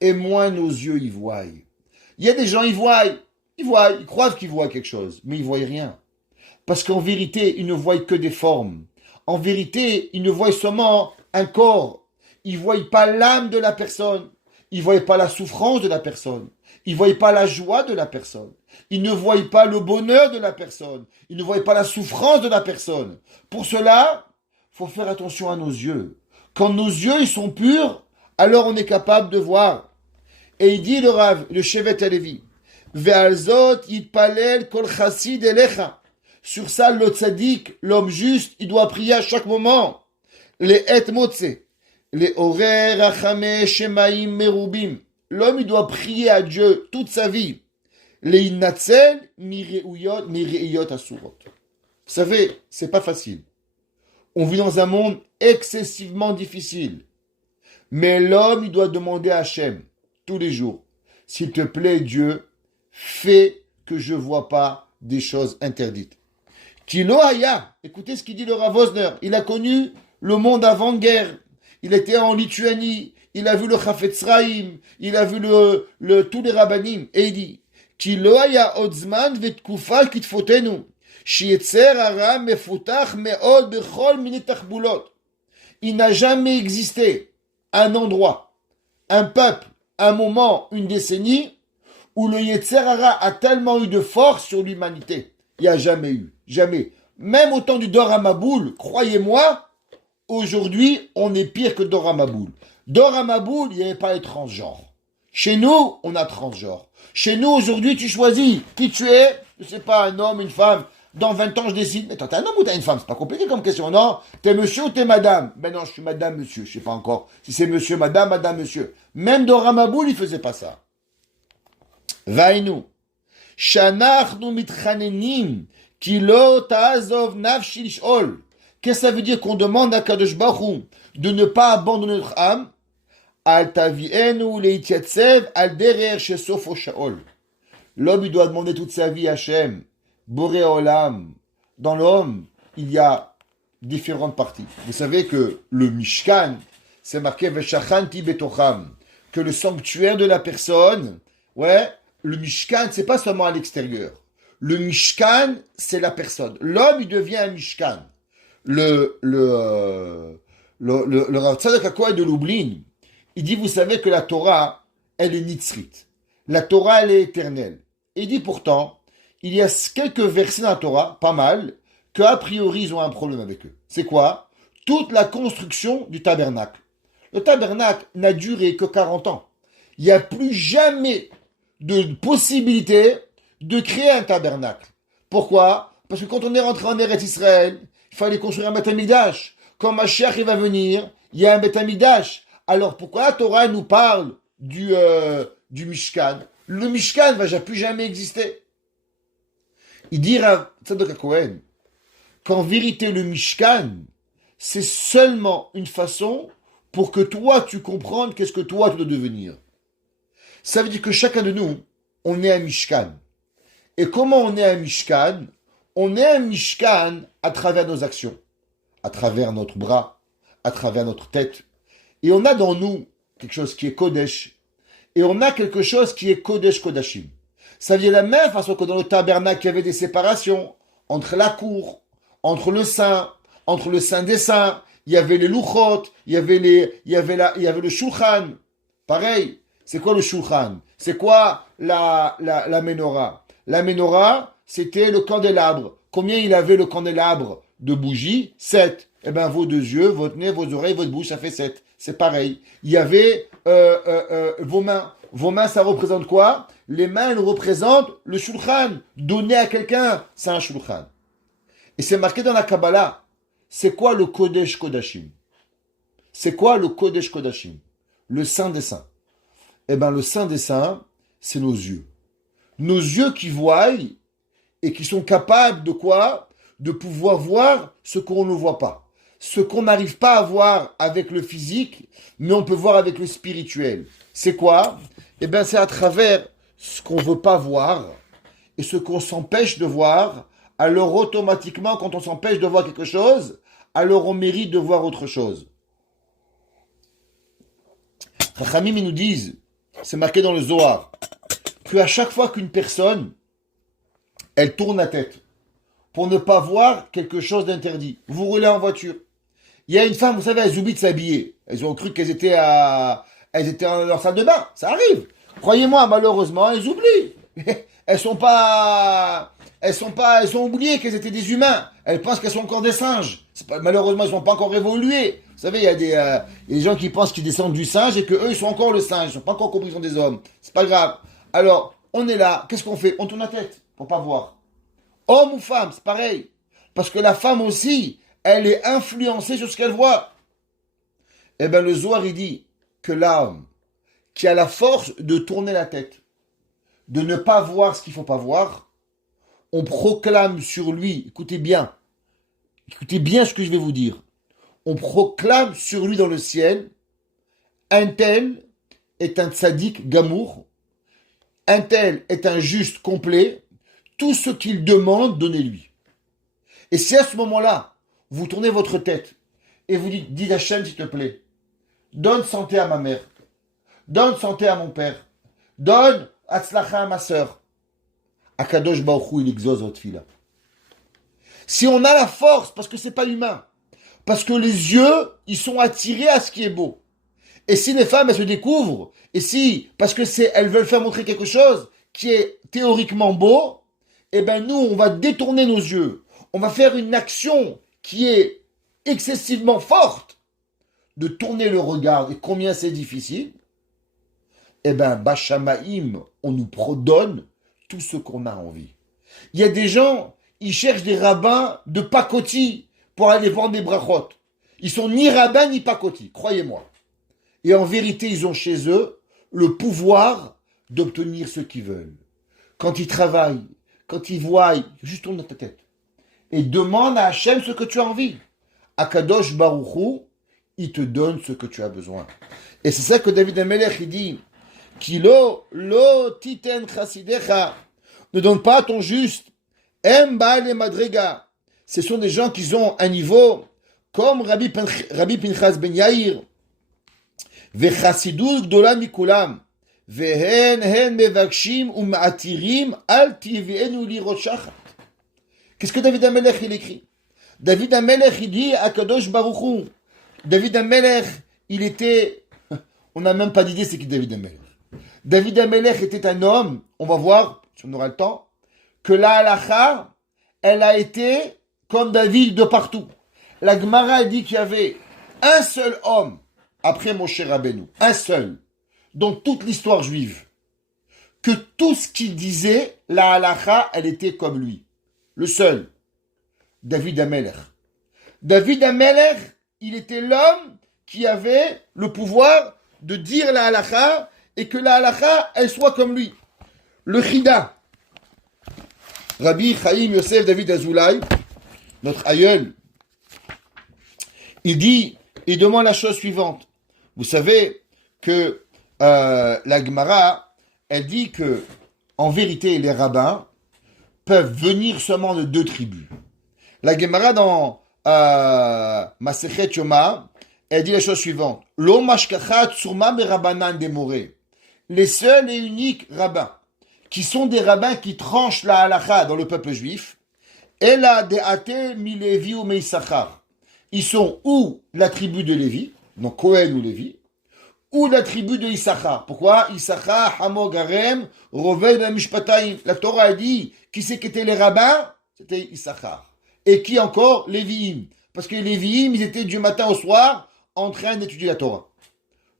et moins nos yeux y voient. Il y a des gens, ils croient qu'ils voient quelque chose, mais ils ne voient rien. Parce qu'en vérité, ils ne voient que des formes. En vérité, ils ne voient seulement un corps. Ils ne voient pas l'âme de la personne. Ils ne voient pas la souffrance de la personne. Ils ne voient pas la joie de la personne. Ils ne voient pas le bonheur de la personne. Ils ne voient pas la souffrance de la personne. Pour cela, il faut faire attention à nos yeux. Quand nos yeux ils sont purs, alors on est capable de voir. Et il dit le Rav, le Shevet Halevi, Ve'alzot yitpalel kol chassid elecha. Sur ça, le tzaddik, l'homme juste, il doit prier à chaque moment. Les et motse, les horer rachame shemaim merubim. L'homme, il doit prier à Dieu toute sa vie. Les innatzel mireuyot asurot. Vous savez, c'est pas facile. On vit dans un monde excessivement difficile. Mais l'homme, il doit demander à Hachem, tous les jours, s'il te plaît, Dieu, fais que je ne vois pas des choses interdites. Kilo Haya, écoutez ce qu'il dit le Rav Wosner, il a connu le monde avant-guerre, il était en Lituanie, il a vu le Chafetz Chaim, il a vu tous les rabbanim, et il dit, Kilo Haya odzman vetkufa kitfotenu, shietzer hara mefutach meod bechol mini tachbulot. Il n'a jamais existé un endroit, un peuple, un moment, une décennie, où le Yetzer Hara a tellement eu de force sur l'humanité. Il n'y a jamais eu. Jamais. Même au temps du Dor HaMaboul, croyez-moi, aujourd'hui, on est pire que Dor HaMaboul. Dor HaMaboul, il n'y avait pas les transgenres. Chez nous, on a transgenres. Chez nous, aujourd'hui, tu choisis qui tu es. Je ne sais pas, un homme, une femme. Dans 20 ans, je décide. Mais attends, t'es un homme ou t'es une femme? C'est pas compliqué comme question, non? T'es monsieur ou t'es madame? Ben non, je suis madame, monsieur. Je sais pas encore si c'est monsieur, madame, madame, monsieur. Même Dor HaMaboul, il faisait pas ça. Vaïnou. Shanachnu mitchanenim, ki lo ta'azov nafshi lish'ol. Qu'est-ce que ça veut dire qu'on demande à Kadosh Baruch Hu de ne pas abandonner notre âme? Al tavienu leitiatsev al derer shesofo sha'ol. L'homme, il doit demander toute sa vie à Hachem. Boré Olam. Dans l'homme, il y a différentes parties. Vous savez que le Mishkan, c'est marqué Veshachanti betocham, que le sanctuaire de la personne, ouais, le Mishkan, c'est pas seulement à l'extérieur. Le Mishkan, c'est la personne. L'homme, il devient un Mishkan. Le Rav Tzadok HaKohen de Lublin, il dit, vous savez que la Torah, elle est nitzrit. La Torah, elle est éternelle. Et il dit pourtant, il y a quelques versets dans la Torah, pas mal, qu'a priori ils ont un problème avec eux. C'est quoi? Toute la construction du tabernacle. Le tabernacle n'a duré que 40 ans. Il n'y a plus jamais de possibilité de créer un tabernacle. Pourquoi? Parce que quand on est rentré en Eretz Israël, il fallait construire un Beth Amikdash. Quand Mashiach va venir, il y a un Beth Amikdash. Alors pourquoi la Torah nous parle du Mishkan? Le Mishkan ne va plus jamais exister. Il dit à Tzadok HaKohen qu'en vérité le Mishkan, c'est seulement une façon pour que toi tu comprennes qu'est-ce que toi tu dois devenir. Ça veut dire que chacun de nous, on est un Mishkan. Et comment on est un Mishkan? On est un Mishkan à travers nos actions, à travers notre bras, à travers notre tête. Et on a dans nous quelque chose qui est Kodesh. Et on a quelque chose qui est Kodesh Kodashim. Ça vient de la même façon que dans le tabernacle, il y avait des séparations entre la cour, entre le saint des saints. Il y avait les louchot, il y avait le shulchan. Pareil. C'est quoi le shulchan? C'est quoi la menorah? La menorah, c'était le candélabre. Combien il avait le candélabre de bougies? 7. Eh bien, vos 2 yeux, votre nez, vos oreilles, votre bouche, ça fait 7. C'est pareil. Il y avait vos mains. Vos mains, ça représente quoi? Les mains, elles représentent le shulchan. Donner à quelqu'un, c'est un shulchan. Et c'est marqué dans la Kabbalah. C'est quoi le Kodesh Kodashim? C'est quoi le Kodesh Kodashim? Le Saint des Saints. Eh bien, le Saint des Saints, c'est nos yeux. Nos yeux qui voient et qui sont capables de quoi? De pouvoir voir ce qu'on ne voit pas. Ce qu'on n'arrive pas à voir avec le physique, mais on peut voir avec le spirituel. C'est quoi? Eh bien, c'est à travers ce qu'on ne veut pas voir et ce qu'on s'empêche de voir. Alors automatiquement, quand on s'empêche de voir quelque chose, alors on mérite de voir autre chose. Chachamim, ils nous disent, c'est marqué dans le Zohar, qu'à chaque fois qu'une personne, elle tourne la tête pour ne pas voir quelque chose d'interdit. Vous roulez en voiture. Il y a une femme, vous savez, elles oublient de s'habiller. Elles ont cru qu'elles étaient dans leur salle de bain. Ça arrive. Croyez-moi, malheureusement, elles oublient. Elles ont oublié qu'elles étaient des humains. Elles pensent qu'elles sont encore des singes. Malheureusement, ils n'ont pas encore évolué. Vous savez, il y a des gens qui pensent qu'ils descendent du singe et qu'eux, ils sont encore le singe. Ils n'ont pas encore compris qu'ils sont des hommes. C'est pas grave. Alors, on est là. Qu'est-ce qu'on fait? On tourne la tête pour pas voir. Homme ou femme, c'est pareil. Parce que la femme aussi, elle est influencée sur ce qu'elle voit. Eh bien, le Zohar, il dit que l'homme qui a la force de tourner la tête, de ne pas voir ce qu'il ne faut pas voir, on proclame sur lui, écoutez bien ce que je vais vous dire, on proclame sur lui dans le ciel, un tel est un tzaddik gamour, un tel est un juste complet, tout ce qu'il demande, donnez-lui. Et si à ce moment-là, vous tournez votre tête et vous dites Hachem, s'il te plaît, donne santé à ma mère, donne santé à mon père, donne Hatzlacha à ma sœur, Akadosh Baruch Hu, il exauce votre fille là. Si on a la force, parce que c'est pas humain, parce que les yeux, ils sont attirés à ce qui est beau. Et si les femmes, elles se découvrent, parce que elles veulent faire montrer quelque chose qui est théoriquement beau, eh ben nous, on va détourner nos yeux. On va faire une action qui est excessivement forte de tourner le regard. Et combien c'est difficile? Eh ben, Bachamaïm, on nous donne tout ce qu'on a envie. Il y a des gens, ils cherchent des rabbins de pacotille pour aller vendre des brachot. Ils sont ni rabbins ni pacotille, croyez-moi. Et en vérité, ils ont chez eux le pouvoir d'obtenir ce qu'ils veulent. quand il travaille, quand il voit, juste tourne dans ta tête. Et demande à Hachem ce que tu as envie. Akadosh Baruch Hu, il te donne ce que tu as besoin. Et c'est ça que David Amelech, il dit, Kilo, lo titen chasidecha, ne donne pas à ton juste, em baale madrega. Ce sont des gens qui ont un niveau, comme Rabbi Pinchas ben Yair, vechasidus gdola mikulam, vehen hen mevakshim um'atirim al tivienu lirot shachat. Qu'est-ce que David Amelech il écrit? David Amelech il dit à Kadosh Baruch Hu. David Amelech, il était, on n'a même pas d'idée c'est qui David Amelech. David Amelech était un homme, on va voir, si on aura le temps, que la halacha, elle a été comme David de partout. La Gemara dit qu'il y avait un seul homme après Moshe Rabbeinu, un seul, dans toute l'histoire juive, que tout ce qu'il disait, la halacha, elle était comme lui. Le seul, David Amelech. David Amelech, il était l'homme qui avait le pouvoir de dire la halacha et que la halacha, elle soit comme lui. Le Chida, Rabbi Chaim Yosef David Azoulay, notre aïeul, il demande la chose suivante. Vous savez que la Gemara, elle dit que, en vérité, les rabbins peuvent venir seulement de deux tribus. La Gemara dans Masechet Yoma, elle dit la chose suivante. Lo mashkachat surma berabanan demoré. Les seuls et uniques rabbins, qui sont des rabbins qui tranchent la halakha dans le peuple juif, Ela deate mi Lévi ou Meissachar. Ils sont ou la tribu de Lévi, donc Cohen ou Lévi, ou la tribu de Issachar. Pourquoi? Issachar, Hamo, Garem, Rovel, Mishpataim. La Torah a dit, qui c'est qui étaient les rabbins? C'était Issachar. Et qui encore? Lévi'im. Parce que les Lévi'im, ils étaient du matin au soir en train d'étudier la Torah.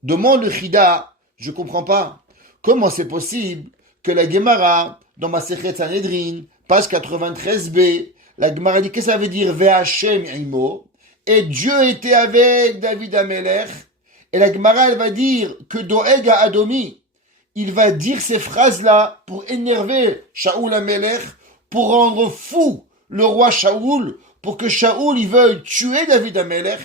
Demande le Chida, je comprends pas. Comment c'est possible que la Gemara, dans Masechet Sanhedrin, page 93b, la Gemara dit, qu'est-ce que ça veut dire? Ve'Hashem imo. Et Dieu était avec David Amelech. Et la Gemara, elle va dire que Doeg à Adomi, il va dire ces phrases-là pour énerver Shaoul Amelech, pour rendre fou le roi Shaoul, pour que Shaoul, il veuille tuer David Amelech.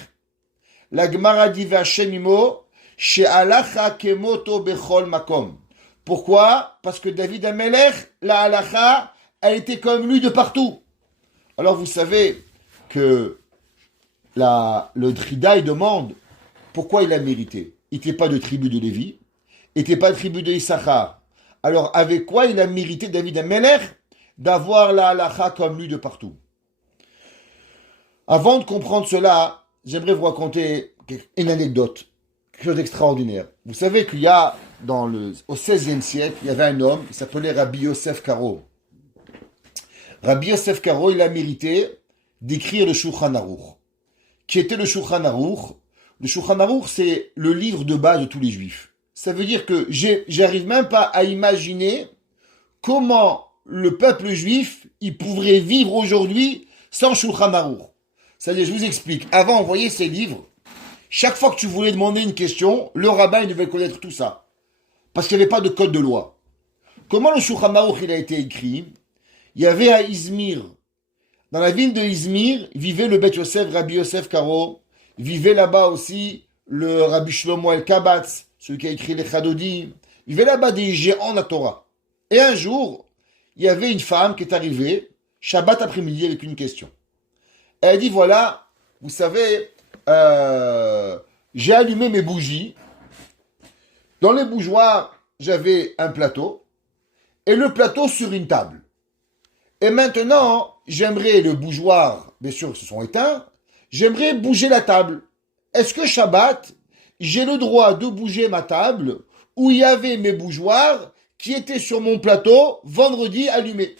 La Gemara dit Ve'Hashem imo, she'alacha kemoto bechol makom. Pourquoi? Parce que David Amelech, la halacha, elle était comme lui de partout. Alors vous savez que le Trida, il demande pourquoi il a mérité. Il n'était pas de tribu de Lévi, il n'était pas de tribu de Issachar. Alors avec quoi il a mérité David Amelech d'avoir la halacha comme lui de partout? Avant de comprendre cela, j'aimerais vous raconter une anecdote, quelque chose d'extraordinaire. Vous savez qu'il y a, au XVIe siècle, il y avait un homme, il s'appelait Rabbi Yosef Karo. Rabbi Yosef Karo, il a mérité d'écrire le Shulchan Aruch. Qui était le Shulchan Aruch? Le Shulchan Aruch, c'est le livre de base de tous les juifs. Ça veut dire que j'arrive même pas à imaginer comment le peuple juif, il pourrait vivre aujourd'hui sans Shulchan Aruch. C'est-à-dire, je vous explique. Avant, on voyait ces livres. Chaque fois que tu voulais demander une question, le rabbin, il devait connaître tout ça. Parce qu'il n'y avait pas de code de loi. Comment le Shulchan Aruch, il a été écrit? Il y avait à Izmir, dans la ville de Izmir, vivait le Beth Yosef, Rabbi Yosef Karo. Vivait là-bas aussi le Rabbi Shlomo El Kabatz, celui qui a écrit les Chadodi. Vivait là-bas des géants de la Torah. Et un jour, il y avait une femme qui est arrivée, Shabbat après-midi, avec une question. Elle a dit, voilà, vous savez, j'ai allumé mes bougies. Dans les bougeoirs, j'avais un plateau. Et le plateau sur une table. Et maintenant, j'aimerais le bougeoir, bien sûr, se sont éteints, j'aimerais bouger la table. Est-ce que Shabbat, j'ai le droit de bouger ma table où il y avait mes bougeoirs qui étaient sur mon plateau vendredi allumés?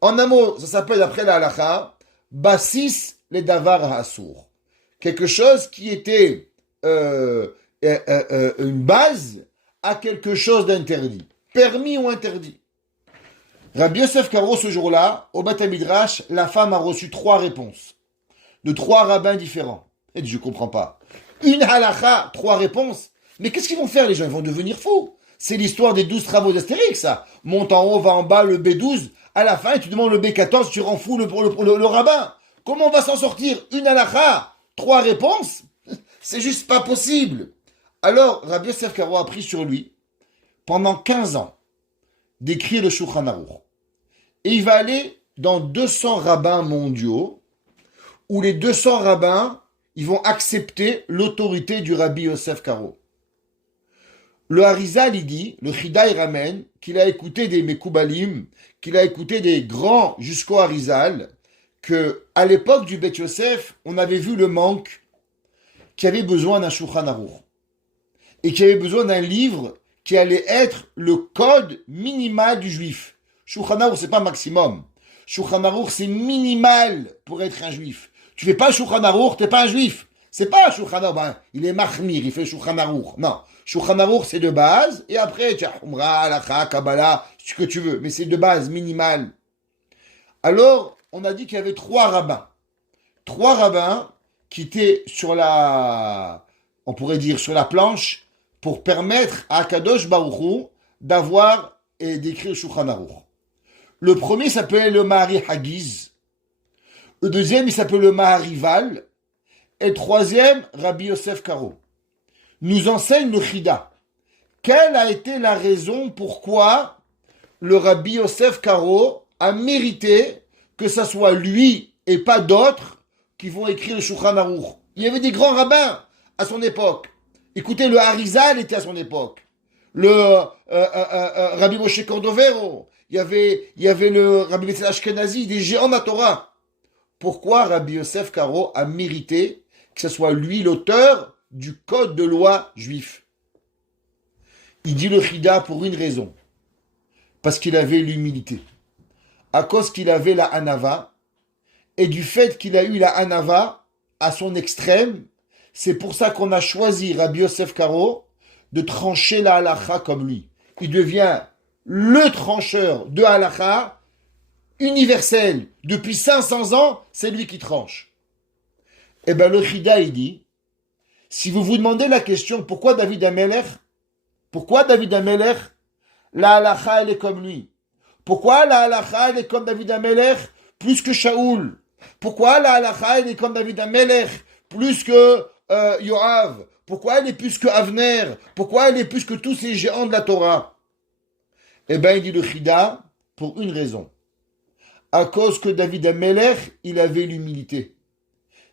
En un mot, ça s'appelle après la halakha, Bassis les davar ha'asur. Quelque chose qui était une base à quelque chose d'interdit. Permis ou interdit. Rabbi Yosef Karo, ce jour-là, au Beth Midrash, la femme a reçu 3 réponses. De 3 rabbins différents. Elle dit, je comprends pas. Une halakha, 3 réponses. Mais qu'est-ce qu'ils vont faire, les gens? Ils vont devenir fous. C'est l'histoire des 12 travaux d'Astérix, ça. Monte en haut, va en bas, le B12. À la fin, tu demandes le B14, tu rends fou le rabbin. Comment on va s'en sortir? Une halakha, 3 réponses? C'est juste pas possible. Alors, Rabbi Yosef Karo a pris sur lui, pendant 15 ans, d'écrire le Shulchan Aruch. Et il va aller dans 200 rabbins mondiaux, où les 200 rabbins, ils vont accepter l'autorité du Rabbi Yosef Karo. Le Harizal, il dit, le Chida, il ramène, qu'il a écouté des Mekoubalim, qu'il a écouté des grands jusqu'au Harizal, que à l'époque du Beth Yosef, on avait vu le manque, qui avait besoin d'un Shulchan Aruch, et qui avait besoin d'un livre qui allait être le code minimal du juif. Shulchan Aruch, c'est pas maximum. Shulchan Aruch, c'est minimal pour être un juif. Tu fais pas Shulchan Aruch, t'es pas un juif. C'est pas Shulchan Aruch, il est mahmir, il fait Shulchan Aruch. Non. Shulchan Aruch, c'est de base, et après, tu as Umrah, Halakha, Kabbalah, ce que tu veux, mais c'est de base, minimal. Alors, on a dit qu'il y avait 3 rabbins. 3 rabbins qui étaient sur on pourrait dire, sur la planche, pour permettre à Kadosh Baruch Hu d'avoir et d'écrire Shulchan Aruch. Le premier s'appelait le Mahari Hagiz. Le deuxième, il s'appelle le Maharival. Et le troisième, Rabbi Yosef Karo. Nous enseigne le Chida. Quelle a été la raison pourquoi le Rabbi Yosef Karo a mérité que ce soit lui et pas d'autres qui vont écrire le Shulchan Aruch? Il y avait des grands rabbins à son époque. Écoutez, le Harizal était à son époque. Le Rabbi Moshe Cordovero. Il y avait le Rabbi Betzalel Ashkenazi, des géants de la Torah. Pourquoi Rabbi Yosef Karo a mérité que ce soit lui l'auteur du code de loi juif? Il dit le Chida pour une raison. Parce qu'il avait l'humilité. À cause qu'il avait la Hanava. Et du fait qu'il a eu la Hanava à son extrême, c'est pour ça qu'on a choisi Rabbi Yosef Karo de trancher la halakha comme lui. Il devient le trancheur de halakha universel. Depuis 500 ans, c'est lui qui tranche. Eh bien, le Chida, il dit, si vous vous demandez la question, pourquoi David Amelech, la halakha, elle est comme lui? Pourquoi la halakha, elle est comme David Amelech, plus que Shaoul? Pourquoi la halakha, elle est comme David Amelech, plus que Yoav? Pourquoi elle est plus que Avner? Pourquoi elle est plus que tous ces géants de la Torah? Eh bien, il dit le Chida, pour une raison. À cause que David Amelech, il avait l'humilité.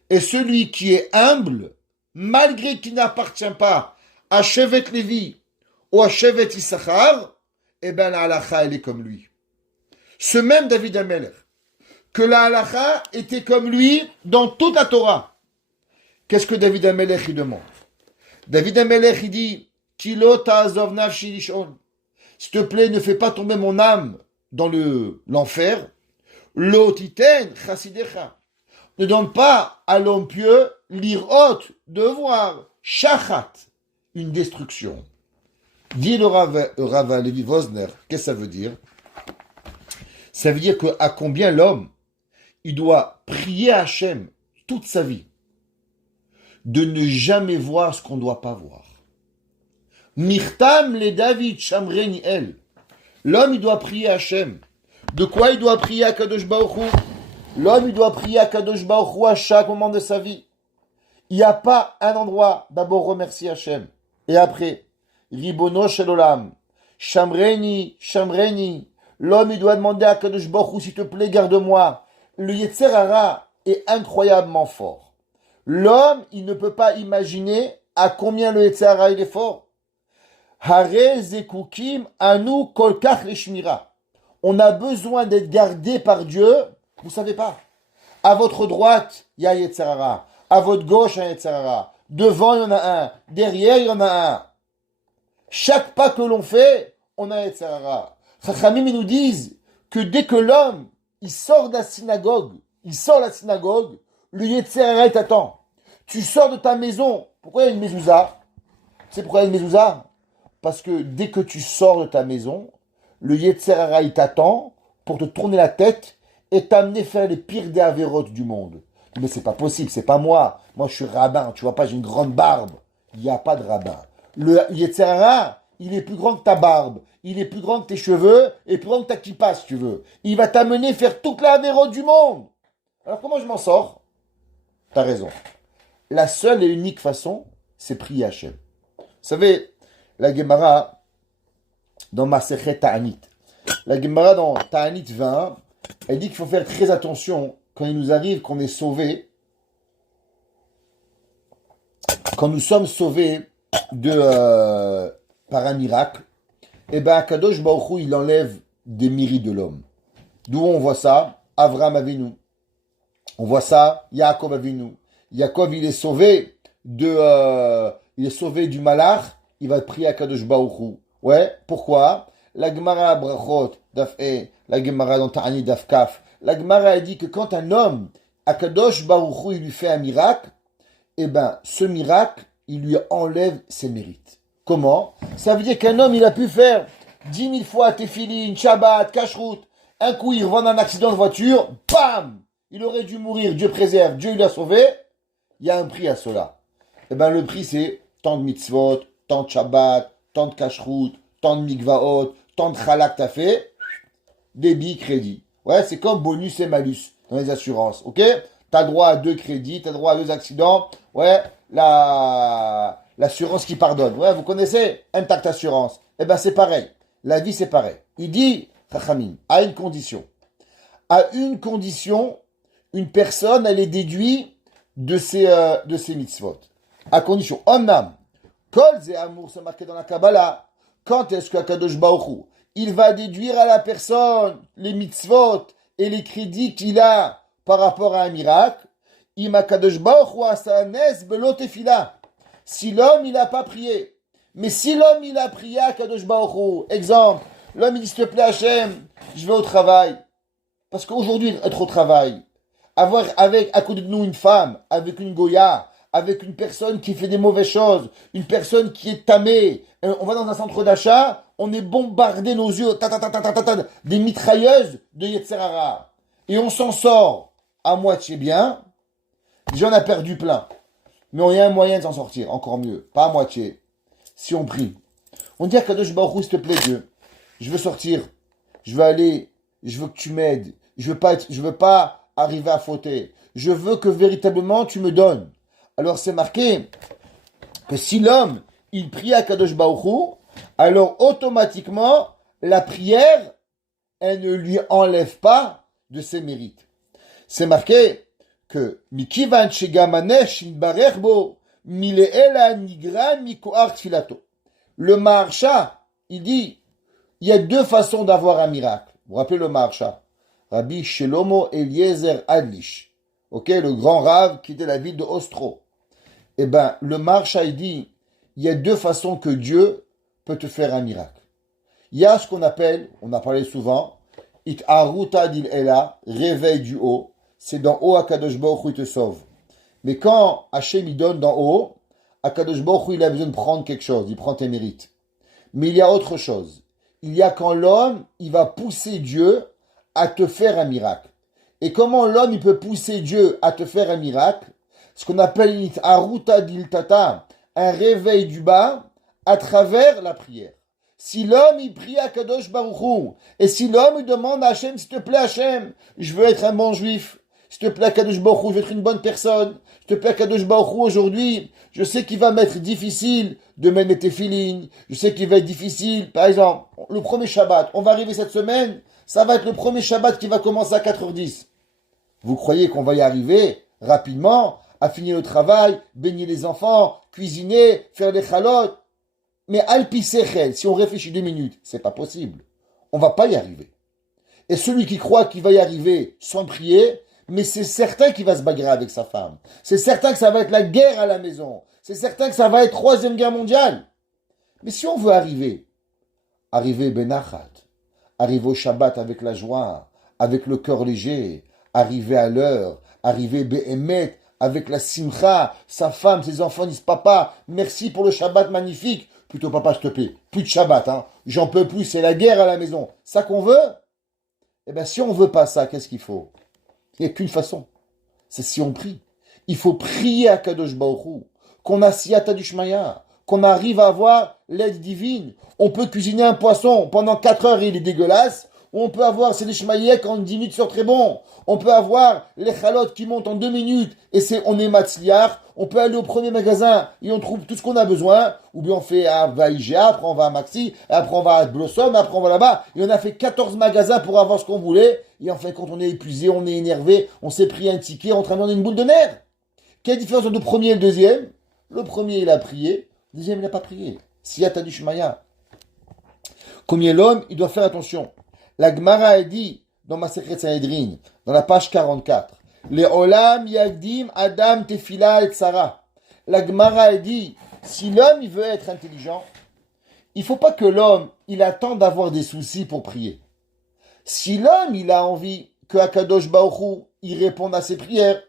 Et celui qui est humble, malgré qu'il n'appartient pas à Shevet Lévi ou à Shevet Issachar, eh bien la halakha, elle est comme lui. Ce même David Amelech, que la halakha était comme lui dans toute la Torah. Qu'est-ce que David Amelech il demande? David Amelech il dit, Kilo ta'azov nafshi lishon. S'il te plaît, ne fais pas tomber mon âme dans l'enfer. Lo titen chasidecha. Ne donne pas à l'homme pieux l'irot de voir shachat, une destruction. Dit le Rav Levi Vosner, qu'est-ce que ça veut dire? Ça veut dire qu'à combien l'homme, il doit prier à Hachem toute sa vie de ne jamais voir ce qu'on ne doit pas voir. Mirtam le David Shamreni El. L'homme, il doit prier à Hachem. De quoi il doit prier à Kadosh Baruch Hu? L'homme, il doit prier à Kadosh Baruch Hu à chaque moment de sa vie. Il n'y a pas un endroit, d'abord remercier Hachem. Et après, Ribono Shel Olam, Shamreni, Shamreni. L'homme, il doit demander à Kadosh Baruch Hu, s'il te plaît, garde-moi. Le Yetzer Hara est incroyablement fort. L'homme, il ne peut pas imaginer à combien le Yetzer Hara il est fort. Hare zekukim anu kolkach leshmira. On a besoin d'être gardé par Dieu. Vous savez pas. À votre droite, il y a Yetzer Hara. À votre gauche, il y a Yetzer Hara. Devant, il y en a un. Derrière, il y en a un. Chaque pas que l'on fait, on a Yetzer Hara. Chachamim, ils nous disent que dès que l'homme, il sort de la synagogue, le Yetzer Hara t'attend. Tu sors de ta maison. Pourquoi il y a une mezouza? Tu sais pourquoi il y a une mezouza? Parce que dès que tu sors de ta maison, le Yetzer Hara il t'attend pour te tourner la tête et t'amener faire les pires des avérotes du monde. Mais c'est pas possible, c'est pas moi. Moi je suis rabbin, tu vois pas, j'ai une grande barbe. Il n'y a pas de rabbin. Le Yetzer Hara, il est plus grand que ta barbe, il est plus grand que tes cheveux, et plus grand que ta kippa, si tu veux. Il va t'amener faire toute la avérote du monde. Alors comment je m'en sors? T'as raison. La seule et unique façon, c'est prier Hachem. Vous savez, la Gemara, dans Masechet Ta'anit, la Gemara dans Ta'anit 20, elle dit qu'il faut faire très attention quand il nous arrive qu'on est sauvé, quand nous sommes sauvés par un miracle, et bien Kadosh Baruch Hu, il enlève des mérites de l'homme. D'où on voit ça? Avraham Avinu. On voit ça, Yaakov Avinu. Yaakov, il est sauvé du malach, il va prier à Kadosh Baruch Hu. Ouais, pourquoi? La Gemara Brachot, Daf E, la Gemara dans Ta'ani Daf Kaf, la Gemara a dit que quand un homme, à Kadosh Baruch Hu, il lui fait un miracle, eh ben, ce miracle, il lui enlève ses mérites. Comment? Ça veut dire qu'un homme, il a pu faire 10 000 fois Tefillin, Shabbat, Kashrut, un coup, il revient dans un accident de voiture, bam! Il aurait dû mourir, Dieu préserve, Dieu l'a sauvé. Il y a un prix à cela. Eh ben, le prix, c'est tant de mitzvot, tant de Shabbat, tant de Kashrut, tant de mikvaot, tant de chalak t'as fait, débit, crédit. Ouais, c'est comme bonus et malus dans les assurances, ok? T'as droit à 2 crédits, t'as droit à 2 accidents, ouais, l'assurance qui pardonne. Ouais, vous connaissez, Intact Assurance. Eh ben, c'est pareil. La vie, c'est pareil. Il dit, Chachamim, à une condition. À une condition, une personne, elle est déduite de ses mitzvot. À condition, Omnam, Kol Ze Amour, c'est marqué dans la Kabbalah. Quand est-ce qu'Akadosh Baruch Hu, il va déduire à la personne les mitzvot et les crédits qu'il a par rapport à un miracle? Im Akadosh Baruch Hu asanes belo tefila. Si l'homme, il n'a pas prié. Mais si l'homme, il a prié à Akadosh Baruch Hu, exemple, l'homme, il dit, s'il te plaît, Hachem, je vais au travail. Parce qu'aujourd'hui, être au travail, avoir à côté de nous une femme, avec une goya, avec une personne qui fait des mauvaises choses, une personne qui est tamée, on va dans un centre d'achat, on est bombardé nos yeux, des mitrailleuses de Yetzer Hara. Et on s'en sort à moitié bien. Déjà, on a perdu plein. Mais on a un moyen de s'en sortir, encore mieux. Pas à moitié. Si on prie. On dit à Kadosh Baruch Hu, s'il te plaît, Dieu, je veux sortir, je veux aller, je veux que tu m'aides, je veux pas arriver à fauter. Je veux que véritablement tu me donnes. Alors c'est marqué que si l'homme, il prie à Kadosh Baruch Hu, alors automatiquement, la prière, elle ne lui enlève pas de ses mérites. C'est marqué que Mikivan Shegamanesh Inbarechbo Mileela Nigra Mikoar Tfilato. Le Maharsha, il dit, il y a 2 façons d'avoir un miracle. Vous vous rappelez le Maharsha? Rabbi Shelomo Eliezer Adlish, ok, le grand rave qui était la ville de Ostro. Eh ben, le Maharsha, il dit, il y a 2 façons que Dieu peut te faire un miracle. Il y a ce qu'on appelle, on a parlé souvent, It Aruta Dil Ela, réveil du haut. C'est d'en haut, Akadosh Baruch Hu, il te sauve. Mais quand Hachem, il donne d'en haut, Akadosh Baruch Hu, il a besoin de prendre quelque chose, il prend tes mérites. Mais il y a autre chose. Il y a quand l'homme, il va pousser Dieu à te faire un miracle. Et comment l'homme, il peut pousser Dieu à te faire un miracle? Ce qu'on appelle It Aruta Dil Tata, un réveil du bas à travers la prière. Si l'homme, il prie à Kadosh Baruch Hu, et si l'homme, il demande à Hachem, s'il te plaît, Hachem, je veux être un bon juif, s'il te plaît, Kadosh Baruch Hu, je veux être une bonne personne, s'il te plaît, Kadosh Baruch Hu, aujourd'hui, je sais qu'il va m'être difficile de mettre mes téfilines, je sais qu'il va être difficile, par exemple, le premier Shabbat, on va arriver cette semaine, ça va être le premier Shabbat qui va commencer à 4h10. Vous croyez qu'on va y arriver rapidement, à finir le travail, baigner les enfants, cuisiner, faire des chalotes? Mais Alpi Sechel, si on réfléchit 2 minutes, c'est pas possible. On va pas y arriver. Et celui qui croit qu'il va y arriver sans prier, mais c'est certain qu'il va se bagarrer avec sa femme. C'est certain que ça va être la guerre à la maison. C'est certain que ça va être 3e guerre mondiale. Mais si on veut arriver Benachat, arriver au Shabbat avec la joie, avec le cœur léger, arriver à l'heure, arriver Behemet, avec la simcha, sa femme, ses enfants disent, papa, merci pour le Shabbat magnifique. Plutôt, papa, je te plaît, plus de Shabbat, hein. J'en peux plus, c'est la guerre à la maison. Ça qu'on veut? Eh bien, si on veut pas ça, qu'est-ce qu'il faut? Il n'y a qu'une façon. C'est si on prie. Il faut prier à Kadosh Baruch Hu, qu'on a siyata du shmaya, qu'on arrive à avoir l'aide divine. On peut cuisiner un poisson pendant 4 heures et il est dégueulasse. Ou on peut avoir c'est des shmaïek en 10 minutes sur très bon. On peut avoir les chalotes qui montent en 2 minutes et on est matzliar. On peut aller au premier magasin et on trouve tout ce qu'on a besoin. Ou bien on fait à IGA, après on va à Maxi, après on va à Blossom, après on va là-bas. Et on a fait 14 magasins pour avoir ce qu'on voulait. Et en fait, quand on est épuisé, on est énervé, on s'est pris un ticket, on traîne dans une boule de nerfs. Quelle différence entre le premier et le deuxième? Le premier, il a prié. Le deuxième, il n'a pas prié. Siyata du Shmaya. Combien l'homme, il doit faire attention. La Gemara a dit, dans ma Masechet Sanhedrin, dans la page 44, les Olam Yagdim Adam Tefila et Tzara. La Gemara a dit, si l'homme, il veut être intelligent, il ne faut pas que l'homme, il attend d'avoir des soucis pour prier. Si l'homme, il a envie que Akadosh Baruch Hu, il réponde à ses prières,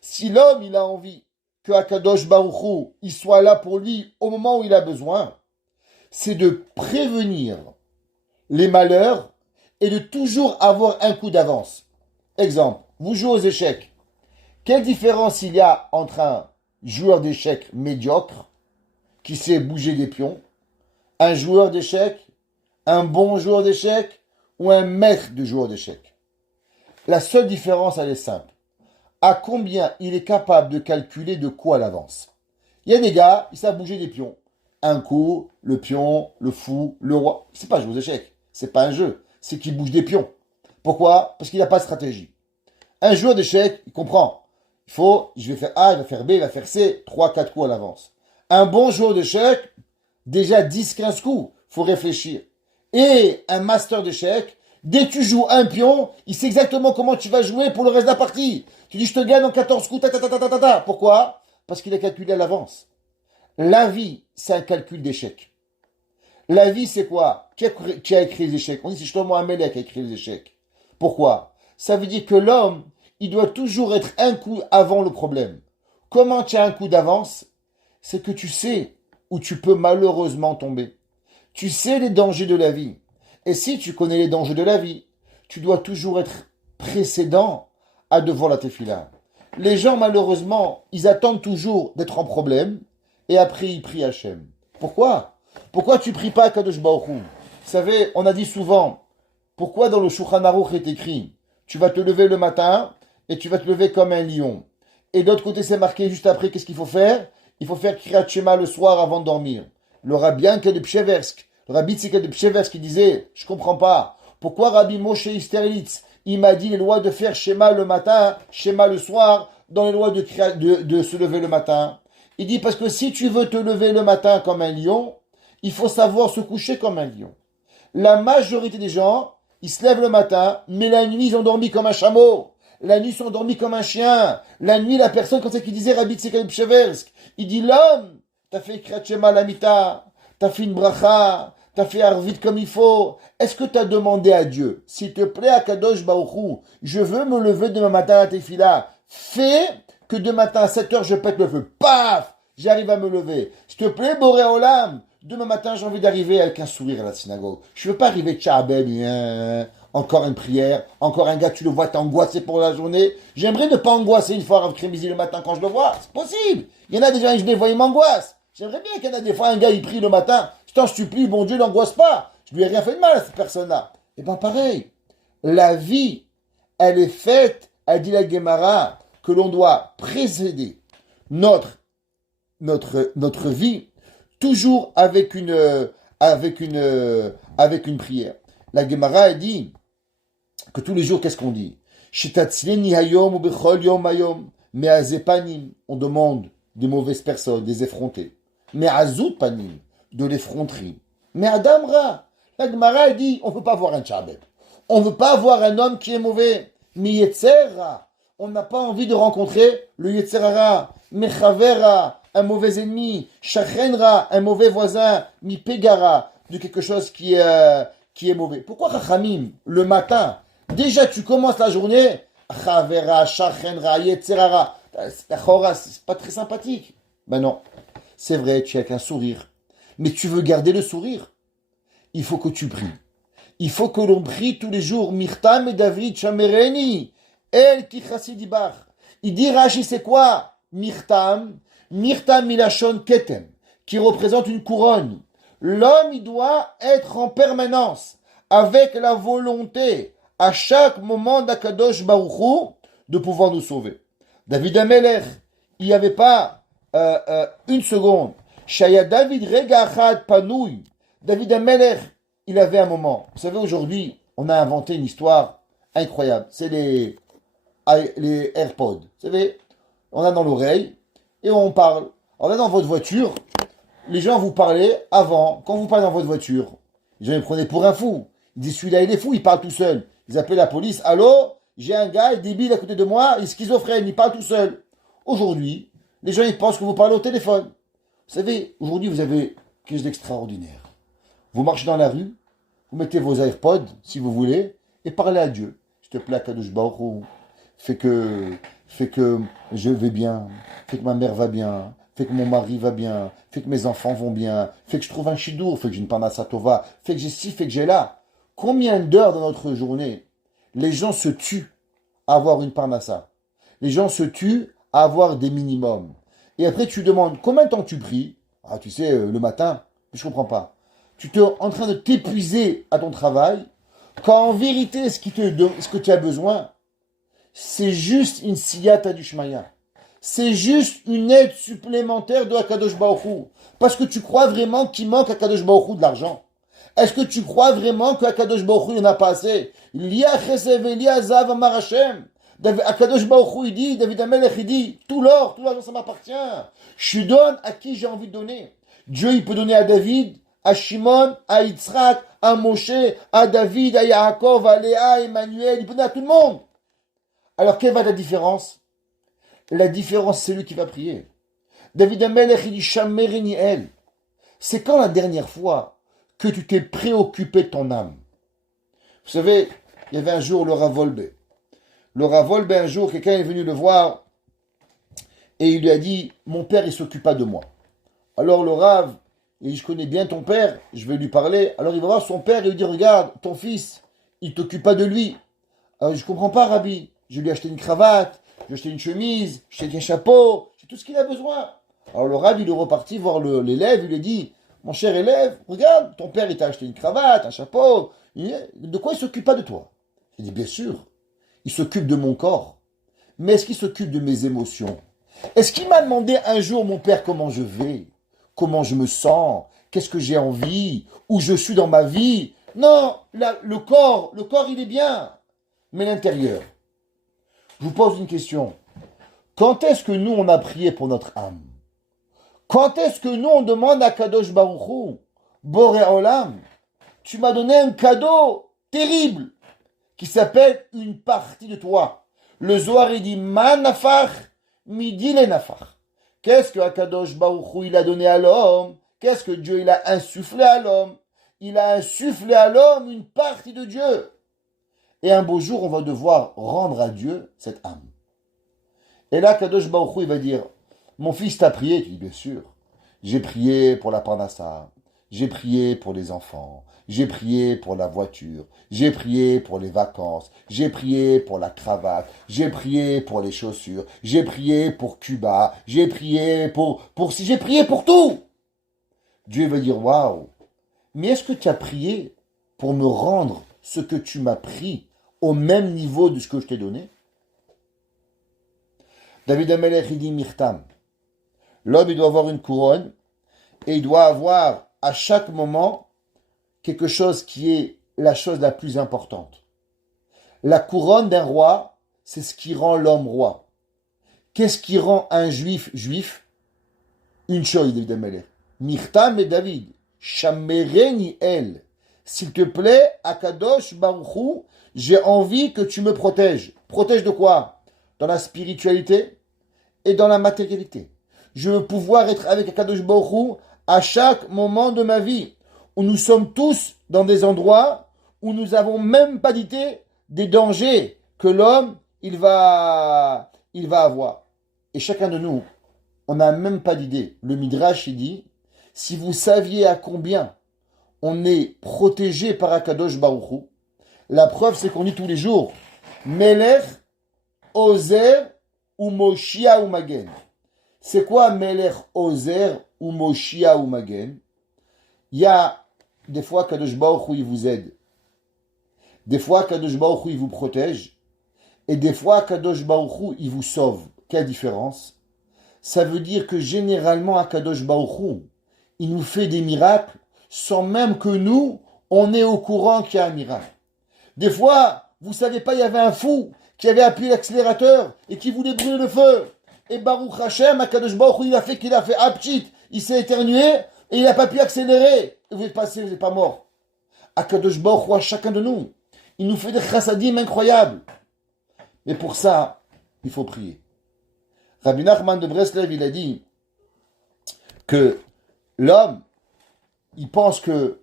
si l'homme, il a envie que Akadosh Baruch Hu, il soit là pour lui au moment où il a besoin, c'est de prévenir les malheurs et de toujours avoir un coup d'avance. Exemple, vous jouez aux échecs. Quelle différence il y a entre un joueur d'échecs médiocre qui sait bouger des pions, un joueur d'échecs, un bon joueur d'échecs ou un maître de joueur d'échecs? La seule différence, elle est simple. À combien il est capable de calculer de quoi à l'avance? Il y a des gars, ils savent bouger des pions. Un coup, le pion, le fou, le roi. C'est pas jouer aux échecs. C'est pas un jeu. C'est qu'il bouge des pions. Pourquoi? Parce qu'il n'a pas de stratégie. Un joueur d'échecs, il comprend. Je vais faire A, il va faire B, il va faire C, 3-4 coups à l'avance. Un bon joueur d'échecs, déjà 10-15 coups, il faut réfléchir. Et un master d'échecs, dès que tu joues un pion, il sait exactement comment tu vas jouer pour le reste de la partie. Tu dis, je te gagne en 14 coups, ta. Pourquoi? Parce qu'il a calculé à l'avance. La vie, c'est un calcul d'échecs. La vie, c'est quoi? Qui a écrit les échecs? On dit, c'est Shlomo Amelech qui a écrit les échecs. Pourquoi? Ça veut dire que l'homme, il doit toujours être un coup avant le problème. Comment tu as un coup d'avance? C'est que tu sais où tu peux malheureusement tomber. Tu sais les dangers de la vie. Et si tu connais les dangers de la vie, tu dois toujours être précédent à devant la tefila. Les gens, malheureusement, ils attendent toujours d'être en problème et après ils prient Hachem. Pourquoi? Pourquoi tu pries pas Kadosh Baruch Hu? Vous savez, on a dit souvent, pourquoi dans le Shulchan Aruch est écrit, tu vas te lever le matin et tu vas te lever comme un lion. Et d'autre côté, c'est marqué juste après, qu'est-ce qu'il faut faire? Il faut faire Kriyat Shema le soir avant de dormir. Le Rabbi Yankel de Psheversk, le Rabbi Tzika de Psheversk qui disait, je comprends pas, pourquoi Rabbi Moshe Isterlitz, il m'a dit les lois de faire Shema le matin, Shema le soir, dans les lois de se lever le matin. Il dit parce que si tu veux te lever le matin comme un lion, il faut savoir se coucher comme un lion. La majorité des gens, ils se lèvent le matin, mais la nuit, ils ont dormi comme un chameau. La nuit, ils sont dormis comme un chien. La nuit, la personne, comme ça qu'il disait Rabbi Tzika Psheversk, il dit l'homme, t'as fait Kriyat Shema la mita, t'as fait une bracha, t'as fait Arvit comme il faut. Est-ce que t'as demandé à Dieu, s'il te plaît, à Kadosh Baruch Hu, je veux me lever demain matin à Tefila, fais que demain matin à 7 heures, je pète le feu. Paf! J'arrive à me lever. S'il te plaît, Boré Olam, demain matin, j'ai envie d'arriver avec un sourire à la synagogue. Je veux pas arriver tchabel, encore une prière, encore un gars, tu le vois, t'es angoissé pour la journée. J'aimerais ne pas angoisser une fois avec Crémisi le matin quand je le vois. C'est possible. Il y en a des gens, je les vois, ils m'angoissent. J'aimerais bien qu'il y en a des fois, un gars, il prie le matin. Putain, je supplie, bon Dieu, n'angoisse pas. Je lui ai rien fait de mal à cette personne-là. Et ben pareil. La vie, elle est faite, elle dit la Gemara, que l'on doit précéder notre vie toujours avec une prière. La Gemara a dit que tous les jours, qu'est-ce qu'on dit? On demande des mauvaises personnes, des effrontés. Mais azut panim, de l'effronterie. Mais Adamra, la Gemara a dit, on ne peut pas voir un tchabeb. On ne veut pas voir un homme qui est mauvais. Mais yetzera, on n'a pas envie de rencontrer le yetzerara. Mechavera, un mauvais ennemi. Shachenra, un mauvais voisin. Mi pegara, de quelque chose qui est mauvais. Pourquoi Chachamim, le matin, déjà tu commences la journée, Chavera, Shachenra, yetzerara, c'est pas très sympathique. Ben non, c'est vrai, tu es avec un sourire. Mais tu veux garder le sourire. Il faut que tu pries. Il faut que l'on prie tous les jours. Mirtam et David Shamereni. El ki chasidibach. Il dit Rashi, c'est quoi? Mirtam. Mirtam milachon ketem. qui représente une couronne. L'homme, il doit être en permanence avec la volonté à chaque moment d'Akadosh Baruch Hu de pouvoir nous sauver. David Amelech, il n'y avait pas une seconde. Shaya David Regachad Panouy. David Amelech, il avait un moment. Vous savez, aujourd'hui, on a inventé une histoire incroyable. C'est les AirPods. Vous savez, on a dans l'oreille et on parle. On est dans votre voiture. Les gens vous parlaient avant. Quand vous parlez dans votre voiture, les gens les prenaient pour un fou. Ils disent celui-là, il est fou, il parle tout seul. Ils appellent la police. Allô, j'ai un gars, il est débile à côté de moi, il est schizophrène, il parle tout seul. Aujourd'hui, les gens ils pensent que vous parlez au téléphone. Vous savez, aujourd'hui, vous avez quelque chose d'extraordinaire. Vous marchez dans la rue, vous mettez vos AirPods, si vous voulez, et parlez à Dieu. S'il te plaît, Kadosh Baruch Hu, fais que je vais bien, fais que ma mère va bien, fais que mon mari va bien, fais que mes enfants vont bien, fais que je trouve un chidour, fais que j'ai une parnassa tova, fais que j'ai ci, fais que j'ai là. Combien d'heures dans notre journée, les gens se tuent à avoir une parnassa. Les gens se tuent à avoir des minimums. Et après, tu demandes combien de temps tu pries. Ah, tu sais, le matin, je comprends pas. Tu es en train de t'épuiser à ton travail, quand en vérité, ce que tu as besoin, c'est juste une siyata du shmaya. C'est juste une aide supplémentaire de Akadosh Baruch Hu. Parce que tu crois vraiment qu'il manque à Akadosh Baruch Hu de l'argent. Est-ce que tu crois vraiment qu'Akadosh Baruch Hu, il n'en a pas assez? Lia chesev elia zav amar Hashem. Akadosh Baruch Hu, il dit, David Amelech, il dit, tout l'argent, ça m'appartient. Je donne à qui j'ai envie de donner. Dieu, il peut donner à David, à Shimon, à Yitzhak, à Moshe, à David, à Yaakov, à Léa, à Emmanuel, il peut donner à tout le monde. Alors, quelle va être la différence? La différence, c'est lui qui va prier. David Amelech, il dit, Shamereni El. C'est quand la dernière fois que tu t'es préoccupé de ton âme? Vous savez, il y avait un jour le Rav Wolbe. Le Rav Wolbe, un jour, quelqu'un est venu le voir et il lui a dit, mon père, il s'occupe pas de moi. Alors le Rav, il dit, je connais bien ton père, je vais lui parler. Alors il va voir son père et lui dit, regarde, ton fils, il t'occupe pas de lui. Alors je comprends pas, Rabbi. Je lui ai acheté une cravate, je lui ai acheté une chemise, je lui ai acheté un chapeau, c'est tout ce qu'il a besoin. Alors le Rav, il est reparti voir l'élève, il lui a dit, mon cher élève, regarde, ton père, il t'a acheté une cravate, un chapeau. De quoi il s'occupe pas de toi? Il dit, bien sûr, il s'occupe de mon corps. Mais est-ce qu'il s'occupe de mes émotions? Est-ce qu'il m'a demandé un jour, mon père, comment je vais? Comment je me sens? Qu'est-ce que j'ai envie? Où je suis dans ma vie? Non, le corps, il est bien. Mais l'intérieur. Je vous pose une question. Quand est-ce que nous, on a prié pour notre âme? Quand est-ce que nous, on demande à Kadosh Baruch Hu, Boré Olam, tu m'as donné un cadeau terrible qui s'appelle une partie de toi. Le Zohar, il dit, Ma nafach, midi le nafach. Qu'est-ce que Akadosh Baruch Hu, il a donné à l'homme? Qu'est-ce que Dieu, il a insufflé à l'homme? Il a insufflé à l'homme une partie de Dieu. Et un beau jour, on va devoir rendre à Dieu cette âme. Et là, Kadosh Baruch Hu, il va dire, mon fils t'a prié? Tu dis, bien sûr. J'ai prié pour la parnassa. J'ai prié pour les enfants. J'ai prié pour la voiture. J'ai prié pour les vacances. J'ai prié pour la cravate. J'ai prié pour les chaussures. J'ai prié pour Cuba. J'ai prié j'ai prié pour tout. Dieu va dire, waouh. Mais est-ce que tu as prié pour me rendre ce que tu m'as pris au même niveau de ce que je t'ai donné? David Amelech, il dit, Mirtam. L'homme, il doit avoir une couronne et il doit avoir à chaque moment quelque chose qui est la chose la plus importante. La couronne d'un roi, c'est ce qui rend l'homme roi. Qu'est-ce qui rend un juif juif? Une chose, David Amelech. Mirtam et David. Shamereni El. S'il te plaît, Akadosh Baruch Hu, j'ai envie que tu me protèges. Protège de quoi? Dans la spiritualité et dans la matérialité. Je veux pouvoir être avec Akadosh Baruch Hu à chaque moment de ma vie, où nous sommes tous dans des endroits où nous n'avons même pas d'idée des dangers que l'homme, il va avoir. Et chacun de nous, on n'a même pas d'idée. Le Midrash, il dit, si vous saviez à combien on est protégé par Akadosh Baruch Hu, la preuve, c'est qu'on dit tous les jours, Melech, Ozer, ou Moshia ou Magen. C'est quoi Melech Ozer ou Moshia ou Magen? Il y a des fois Kadosh Baruch Hu, il vous aide. Des fois Kadosh Baruch Hu, il vous protège. Et des fois Kadosh Baruch Hu, il vous sauve. Quelle différence? Ça veut dire que généralement Kadosh Baruch Hu, il nous fait des miracles sans même que nous, on est au courant qu'il y a un miracle. Des fois, vous savez pas, il y avait un fou qui avait appuyé l'accélérateur et qui voulait brûler le feu. Et Baruch Hashem, Akadosh Baruch Hu, qu'il a fait apchit, il s'est éternué et il n'a pas pu accélérer. Et vous êtes passé, vous n'êtes pas mort. Akadosh Baruch Hu, à chacun de nous, il nous fait des chassadim incroyables. Mais pour ça, il faut prier. Rabbi Nachman de Breslev, il a dit que l'homme, il pense que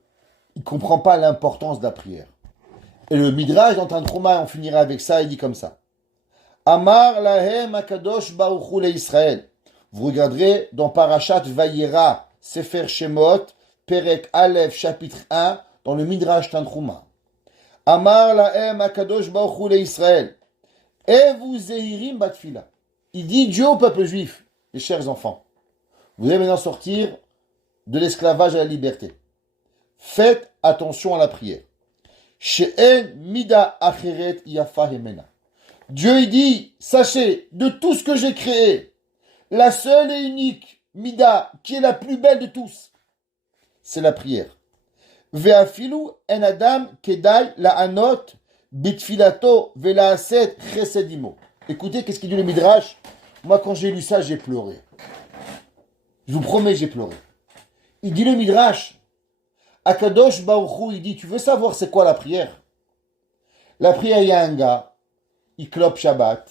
il comprend pas l'importance de la prière. Et le Midrash dans Tantruma, on finira avec ça, il dit comme ça. Amar lahem akadosh baruch hu Israël. Vous regarderez dans Parashat Vayera, Sefer Shemot, Perek Aleph, chapitre 1, dans le Midrash Tantruma. Amar lahem akadosh baruch hu Israël. Et vous zehirim batfila. Il dit Dieu au peuple juif, les chers enfants. Vous allez maintenant sortir de l'esclavage à la liberté. Faites attention à la prière. She'en mida acheret yafa hemena. Dieu il dit, sachez, de tout ce que j'ai créé, la seule et unique mida qui est la plus belle de tous, c'est la prière. Ve'afilu en adam kedai la anot bitfilato ve'laaset chesedimo. Écoutez, qu'est-ce qu'il dit le Midrash? Moi, quand j'ai lu ça, j'ai pleuré. Je vous promets, j'ai pleuré. Il dit le Midrash, Akadosh Baruch Hu, il dit, tu veux savoir c'est quoi la prière? La prière, il y a un gars, il clope Shabbat,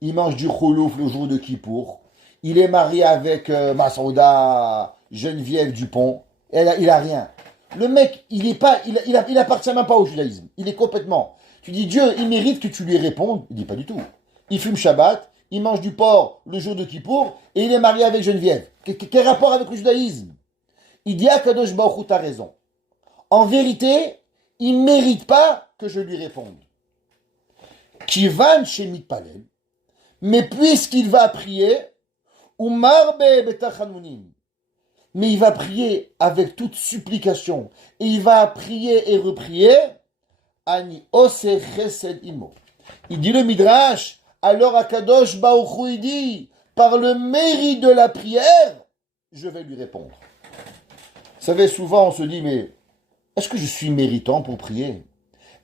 il mange du choulouf le jour de Kippour, il est marié avec Masouda Geneviève Dupont, et il a rien. Le mec, il appartient même pas au judaïsme, il est complètement. Tu dis, Dieu, il mérite que tu lui répondes. Il dit pas du tout. Il fume Shabbat, il mange du porc le jour de Kippour, et il est marié avec Geneviève. Quel rapport avec le judaïsme? Il dit à Kadosh Baruch Hu, t'as raison. En vérité, il ne mérite pas que je lui réponde. Kivan shemit palel, mais puisqu'il va prier, umarbe betachanunim, mais il va prier avec toute supplication, et il va prier et reprier, ani ose chesed imo. Il dit le Midrash, alors Akadosh Baruch Hu, il dit, par le mérite de la prière, je vais lui répondre. Vous savez, souvent on se dit, mais est-ce que je suis méritant pour prier?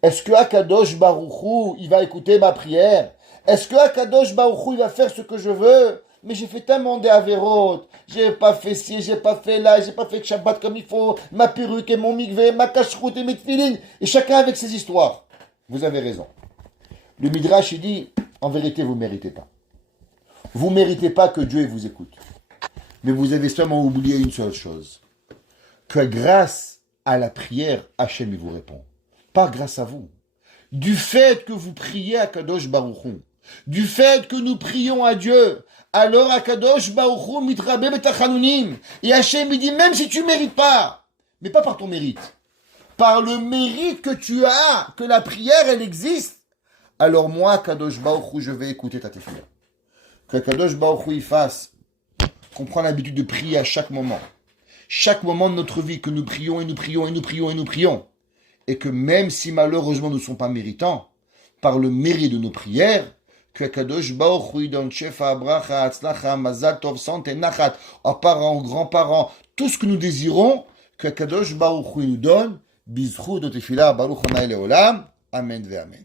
Est-ce que Akadosh Baruch Hu, il va écouter ma prière? Est-ce que Akadosh Baruch Hu, il va faire ce que je veux? Mais j'ai fait tellement d'Averot, j'ai pas fait ci, j'ai pas fait là, j'ai pas fait Shabbat comme il faut, ma perruque et mon mikvé, ma cacheroute et mes tefilines, et chacun avec ses histoires. Vous avez raison. Le Midrash, il dit, en vérité, vous ne méritez pas. Vous ne méritez pas que Dieu vous écoute. Mais vous avez seulement oublié une seule chose. Que grâce à la prière, Hachem il vous répond. Pas grâce à vous. Du fait que vous priez à Kadosh Baruch Hu, du fait que nous prions à Dieu, alors à Kadosh Baruch Hu mitrabe betachanunim. Et Hachem il dit, même si tu ne mérites pas, mais pas par ton mérite, par le mérite que tu as, que la prière elle existe, alors moi, Kadosh Baruch Hu, je vais écouter ta tefila. Que Kadosh Baruch Hu il fasse qu'on prend l'habitude de prier à chaque moment. Chaque moment de notre vie, que nous prions et nous prions et nous prions et nous prions. Et que même si malheureusement nous ne sommes pas méritants, par le mérite de nos prières, que Kadosh Baruch Hu donne shefa, bracha, atzlacha, mazal tov, santé, nachat, aux parents, aux grands-parents, tout ce que nous désirons, que Kadosh Baruch Hu nous donne, bizchut de tefila, baruch hanai leolam, amen ve amen.